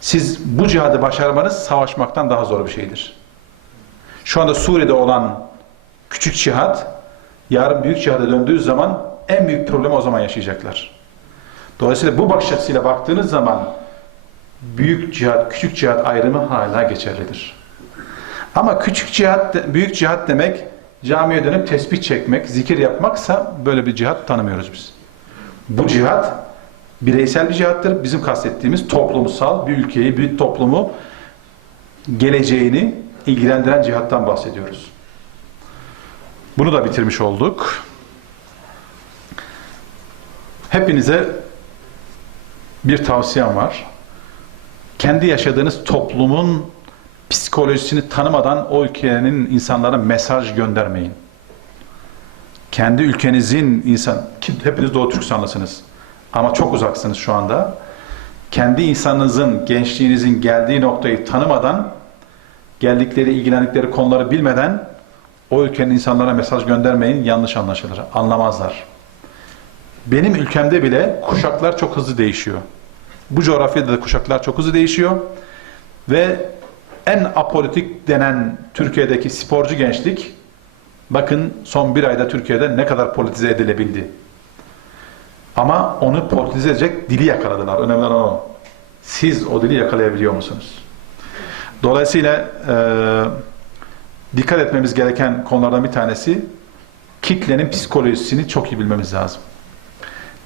Siz bu cihadı başarmanız savaşmaktan daha zor bir şeydir. Şu anda Suriye'de olan küçük cihat, yarın büyük cihada döndüğü zaman en büyük problemi o zaman yaşayacaklar. Dolayısıyla bu bakış açısıyla baktığınız zaman büyük cihat, küçük cihat ayrımı hala geçerlidir. Ama büyük cihat demek camiye dönüp tesbih çekmek, zikir yapmaksa böyle bir cihat tanımıyoruz biz. Bu cihat bireysel bir cihattır. Bizim kastettiğimiz toplumsal bir ülkeyi, bir toplumu, geleceğini ilgilendiren cihattan bahsediyoruz. Bunu da bitirmiş olduk. Hepinize bir tavsiyem var. Kendi yaşadığınız toplumun psikolojisini tanımadan o ülkenin insanlara mesaj göndermeyin. Kendi ülkenizin hepiniz Doğu Türkistanlısınız ama çok uzaksınız şu anda. Kendi insanınızın, gençliğinizin geldiği noktayı tanımadan, geldikleri, ilgilendikleri konuları bilmeden o ülkenin insanlara mesaj göndermeyin, yanlış anlaşılır, anlamazlar. Benim ülkemde bile kuşaklar çok hızlı değişiyor. Bu coğrafyada da kuşaklar çok hızlı değişiyor. Ve en apolitik denen Türkiye'deki sporcu gençlik, bakın son bir ayda Türkiye'de ne kadar politize edilebildi. Ama onu politize edecek dili yakaladılar. Önemli olan o. Siz o dili yakalayabiliyor musunuz? Dolayısıyla dikkat etmemiz gereken konulardan bir tanesi, kitlenin psikolojisini çok iyi bilmemiz lazım.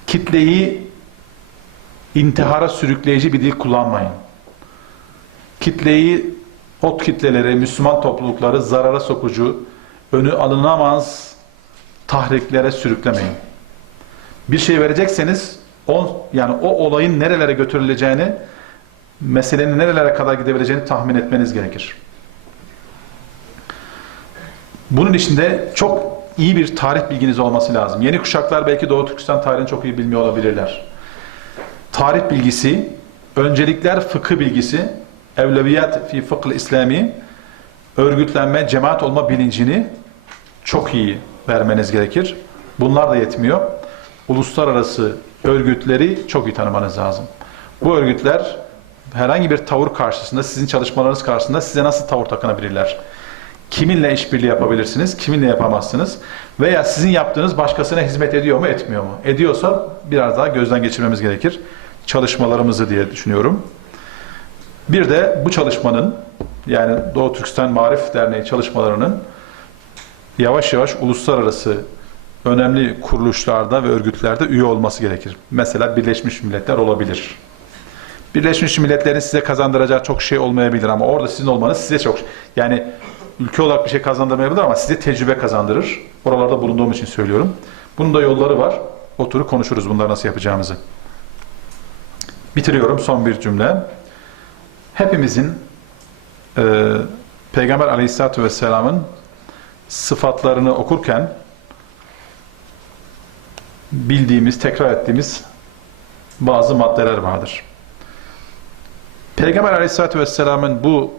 Kitleyi intihara sürükleyici bir dil kullanmayın. Kitleyi, o kitleleri, Müslüman toplulukları zarara sokucu, önü alınamaz tahriklere sürüklemeyin. Bir şey verecekseniz, yani o olayın nerelere götürüleceğini, meselenin nerelere kadar gidebileceğini tahmin etmeniz gerekir. Bunun içinde çok iyi bir tarih bilginiz olması lazım. Yeni kuşaklar belki Doğu Türkistan tarihini çok iyi bilmiyor olabilirler. Tarih bilgisi, öncelikler fıkıh bilgisi, evleviyat fi fıkh-ı İslami, örgütlenme, cemaat olma bilincini çok iyi vermeniz gerekir. Bunlar da yetmiyor. Uluslararası örgütleri çok iyi tanımanız lazım. Bu örgütler herhangi bir tavır karşısında, sizin çalışmalarınız karşısında size nasıl tavır takınabilirler? Kiminle işbirliği yapabilirsiniz, kiminle yapamazsınız? Veya sizin yaptığınız başkasına hizmet ediyor mu, etmiyor mu? Ediyorsa biraz daha gözden geçirmemiz gerekir çalışmalarımızı diye düşünüyorum. Bir de bu çalışmanın, yani Doğu Türkistan Marif Derneği çalışmalarının yavaş yavaş uluslararası önemli kuruluşlarda ve örgütlerde üye olması gerekir. Mesela Birleşmiş Milletler olabilir. Birleşmiş Milletler'in size kazandıracağı çok şey olmayabilir ama orada sizin olmanız size çok, yani ülke olarak bir şey kazandırmayabilir ama size tecrübe kazandırır. Oralarda bulunduğum için söylüyorum. Bunun da yolları var. Oturup konuşuruz bunları nasıl yapacağımızı. Bitiriyorum son bir cümle. Hepimizin Peygamber Aleyhisselatü Vesselam'ın sıfatlarını okurken bildiğimiz, tekrar ettiğimiz bazı maddeler vardır. Peygamber Aleyhisselatü Vesselam'ın bu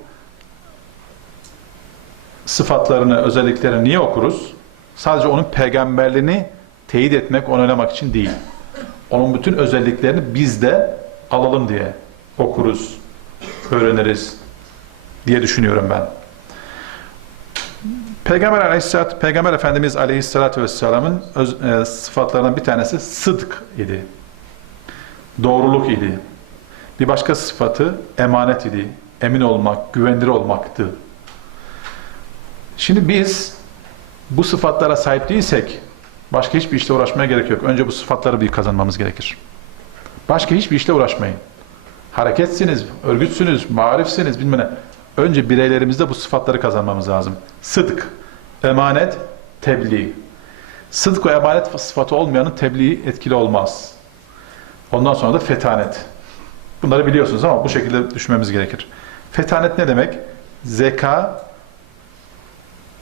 sıfatlarını, özelliklerini niye okuruz? Sadece onun peygamberliğini teyit etmek, onaylamak için değil. Onun bütün özelliklerini biz de alalım diye okuruz, öğreniriz diye düşünüyorum ben. Peygamber Efendimiz Aleyhisselatü Vesselam'ın sıfatlarından bir tanesi sıdk idi. Doğruluk idi. Bir başka sıfatı emanet idi. Emin olmak, güvenilir olmaktı. Şimdi biz bu sıfatlara sahip değilsek başka hiçbir işle uğraşmaya gerek yok. Önce bu sıfatları bir kazanmamız gerekir. Başka hiçbir işle uğraşmayın. Hareketsiniz, örgütsünüz, marifsiniz, bilmem ne. Önce bireylerimizde bu sıfatları kazanmamız lazım. Sıdk, emanet, tebliğ. Sıdk ve emanet sıfatı olmayanın tebliği etkili olmaz. Ondan sonra da fetanet. Bunları biliyorsunuz ama bu şekilde düşünmemiz gerekir. Fetanet ne demek? Zeka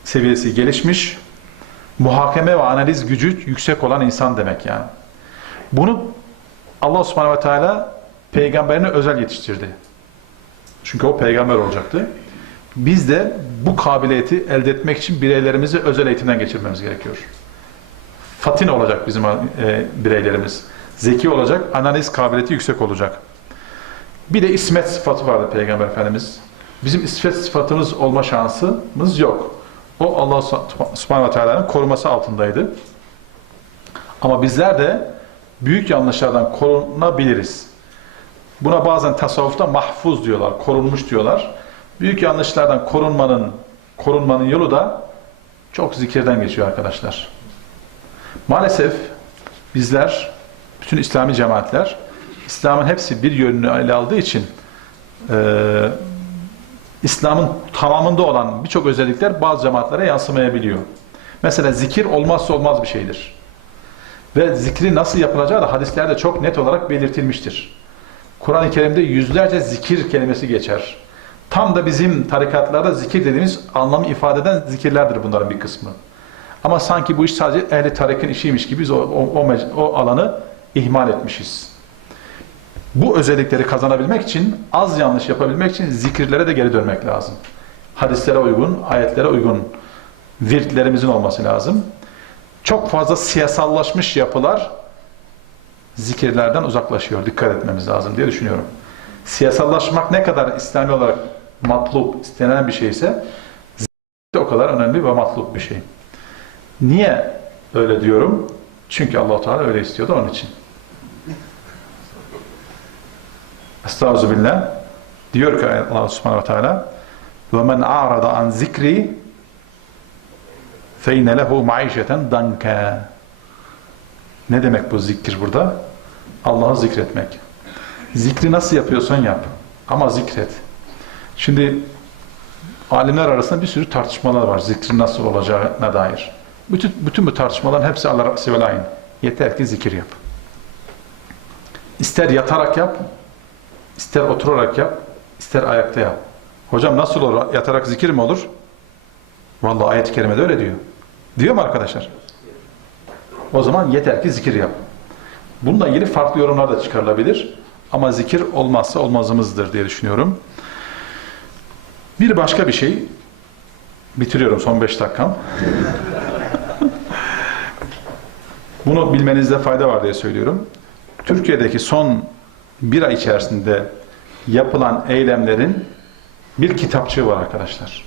seviyesi gelişmiş, muhakeme ve analiz gücü yüksek olan insan demek yani. Bunu Allah Subhanahu ve Teala peygamberine özel yetiştirdi. Çünkü o peygamber olacaktı. Biz de bu kabiliyeti elde etmek için bireylerimizi özel eğitimden geçirmemiz gerekiyor. Fatin olacak bizim bireylerimiz. Zeki olacak, analiz kabiliyeti yüksek olacak. Bir de ismet sıfatı vardı Peygamber Efendimiz. Bizim ismet sıfatımız olma şansımız yok. O Allah Subhanahu ve Teala'nın koruması altındaydı. Ama bizler de büyük yanlışlardan korunabiliriz. Buna bazen tasavvufta mahfuz diyorlar, korunmuş diyorlar. Büyük yanlışlardan korunmanın yolu da çok zikirden geçiyor arkadaşlar. Maalesef bizler, bütün İslami cemaatler, İslam'ın hepsi bir yönünü ele aldığı için İslam'ın tamamında olan birçok özellikler bazı cemaatlere yansımayabiliyor. Mesela zikir olmazsa olmaz bir şeydir. Ve zikri nasıl yapılacağı da hadislerde çok net olarak belirtilmiştir. Kur'an-ı Kerim'de yüzlerce zikir kelimesi geçer. Tam da bizim tarikatlarda zikir dediğimiz anlamı ifade eden zikirlerdir bunların bir kısmı. Ama sanki bu iş sadece ehli tarikin işiymiş gibi biz o alanı ihmal etmişiz. Bu özellikleri kazanabilmek için, az yanlış yapabilmek için zikirlere de geri dönmek lazım. Hadislere uygun, ayetlere uygun virtlerimizin olması lazım. Çok fazla siyasallaşmış yapılar zikirlerden uzaklaşıyor. Dikkat etmemiz lazım diye düşünüyorum. Siyasallaşmak ne kadar İslami olarak matlup, istenen bir şeyse zikir de o kadar önemli ve matlup bir şey. Niye öyle diyorum? Çünkü Allah Teala öyle istiyordu onun için. Estağfirullah. Diyor ki Allah Subhanahu ve Teala: "Ve men a'rada an zikri feyne lehu maişeten danka." Ne demek bu zikir burada? Allah'ı zikretmek. Zikri nasıl yapıyorsan yap. Ama zikret. Şimdi alimler arasında bir sürü tartışmalar var. Zikrin nasıl olacağına dair. Bütün bu tartışmaların hepsi Allah Resulü aynı. Yeter ki zikir yap. İster yatarak yap, ister oturarak yap, ister ayakta yap. Hocam nasıl olur? Yatarak zikir mi olur? Vallahi ayet-i kerimede öyle diyor. Diyor mu arkadaşlar? O zaman yeter ki zikir yap. Bununla ilgili farklı yorumlar da çıkarılabilir. Ama zikir olmazsa olmazımızdır diye düşünüyorum. Bir başka bir şey, bitiriyorum son 5 dakikam. Bunu bilmenizde fayda var diye söylüyorum. Türkiye'deki son bir ay içerisinde yapılan eylemlerin bir kitapçığı var arkadaşlar.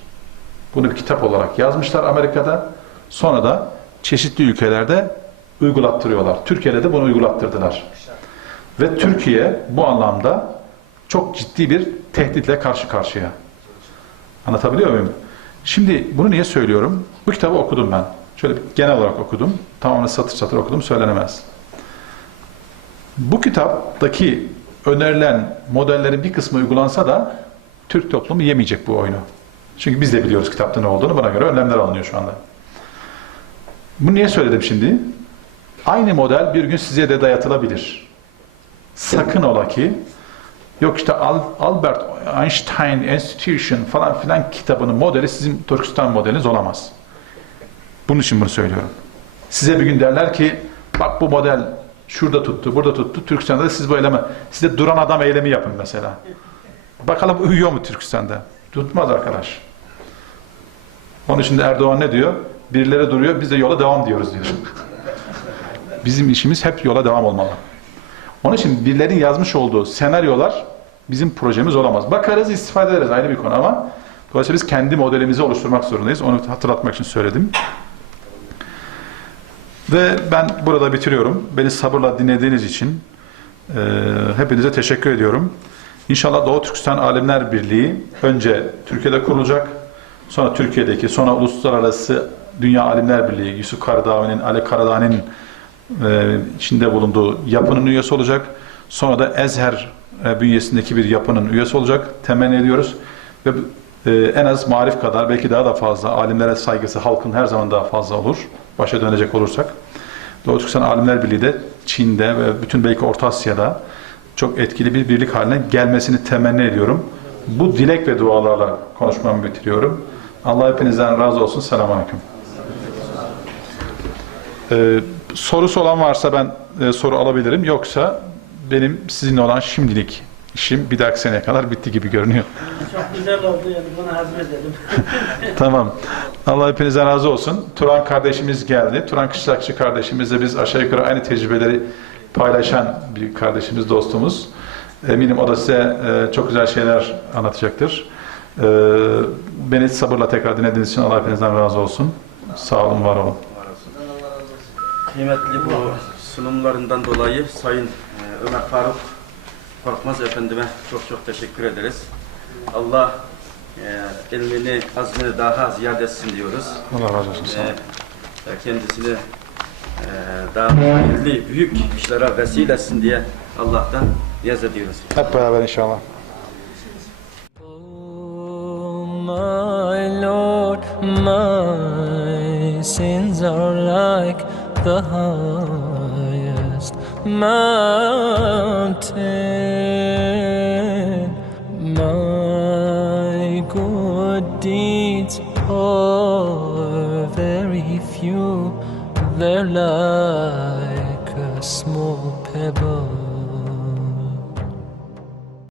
Bunu bir kitap olarak yazmışlar Amerika'da. Sonra da çeşitli ülkelerde uygulattırıyorlar. Türkiye'de de bunu uygulattırdılar. Ve Türkiye bu anlamda çok ciddi bir tehditle karşı karşıya. Anlatabiliyor muyum? Şimdi bunu niye söylüyorum? Bu kitabı okudum ben. Şöyle genel olarak okudum. Tamamen satır satır okudum, söylenemez. Bu kitaptaki önerilen modellerin bir kısmı uygulansa da Türk toplumu yemeyecek bu oyunu. Çünkü biz de biliyoruz kitapta ne olduğunu. Buna göre önlemler alınıyor şu anda. Bunu niye söyledim şimdi? Aynı model bir gün size de dayatılabilir. Sakın ola ki yok işte Albert Einstein Institution falan filan kitabının modeli sizin Türkistan modeliniz olamaz. Bunun için bunu söylüyorum. Size bir gün derler ki bak bu model şurada tuttu, burada tuttu. Türkistan'da da siz bu eylemi, size duran adam eylemi yapın mesela. Bakalım uyuyor mu Türkistan'da? Tutmaz arkadaş. Onun için de Erdoğan ne diyor? Birileri duruyor, biz de yola devam diyoruz diyor. Bizim işimiz hep yola devam olmalı. Onun için birilerinin yazmış olduğu senaryolar bizim projemiz olamaz. Bakarız, istifade ederiz, ayrı bir konu ama dolayısıyla biz kendi modelimizi oluşturmak zorundayız. Onu hatırlatmak için söyledim. Ve ben burada bitiriyorum. Beni sabırla dinlediğiniz için hepinize teşekkür ediyorum. İnşallah Doğu Türkistan Alimler Birliği önce Türkiye'de kurulacak. Sonra Türkiye'deki, sonra Uluslararası Dünya Alimler Birliği, Yusuf Karadavi'nin, Ali Karadağ'ın içinde bulunduğu yapının üyesi olacak. Sonra da Ezher bünyesindeki bir yapının üyesi olacak. Temenni ediyoruz. Ve en az marif kadar, belki daha da fazla, alimlere saygısı halkın her zaman daha fazla olur. Başa dönecek olursak. Doğu Türkistan Alimler Birliği de Çin'de ve bütün belki Orta Asya'da çok etkili bir birlik haline gelmesini temenni ediyorum. Bu dilek ve dualarla konuşmamı bitiriyorum. Allah hepinizden razı olsun. Selamünaleyküm. Sorusu olan varsa ben soru alabilirim. Yoksa benim sizinle olan şimdilik işim bir dahaki seneye kadar bitti gibi görünüyor. Çok güzel oldu yani bunu hazmedelim. Tamam. Allah hepinizden razı olsun. Turan kardeşimiz geldi. Turan Kışlakçı kardeşimizle biz aşağı yukarı aynı tecrübeleri paylaşan bir kardeşimiz, dostumuz. Eminim o da size çok güzel şeyler anlatacaktır. Beni sabırla tekrar dinlediğiniz için Allah hepinizden razı olsun. Sağ olun, var olun. Kıymetli bu sunumlarından dolayı Sayın Ömer Faruk Korkmaz Efendime çok çok teşekkür ederiz. Allah ilmini, azmini daha ziyade etsin diyoruz. Allah razı olsun. Kendisini daha hayırlı, büyük işlere vesile etsin diye Allah'tan niyaz ediyoruz. Hep beraber inşallah. Oh, my Lord, my sins are like the highest mountain. My good deeds are very few. Their love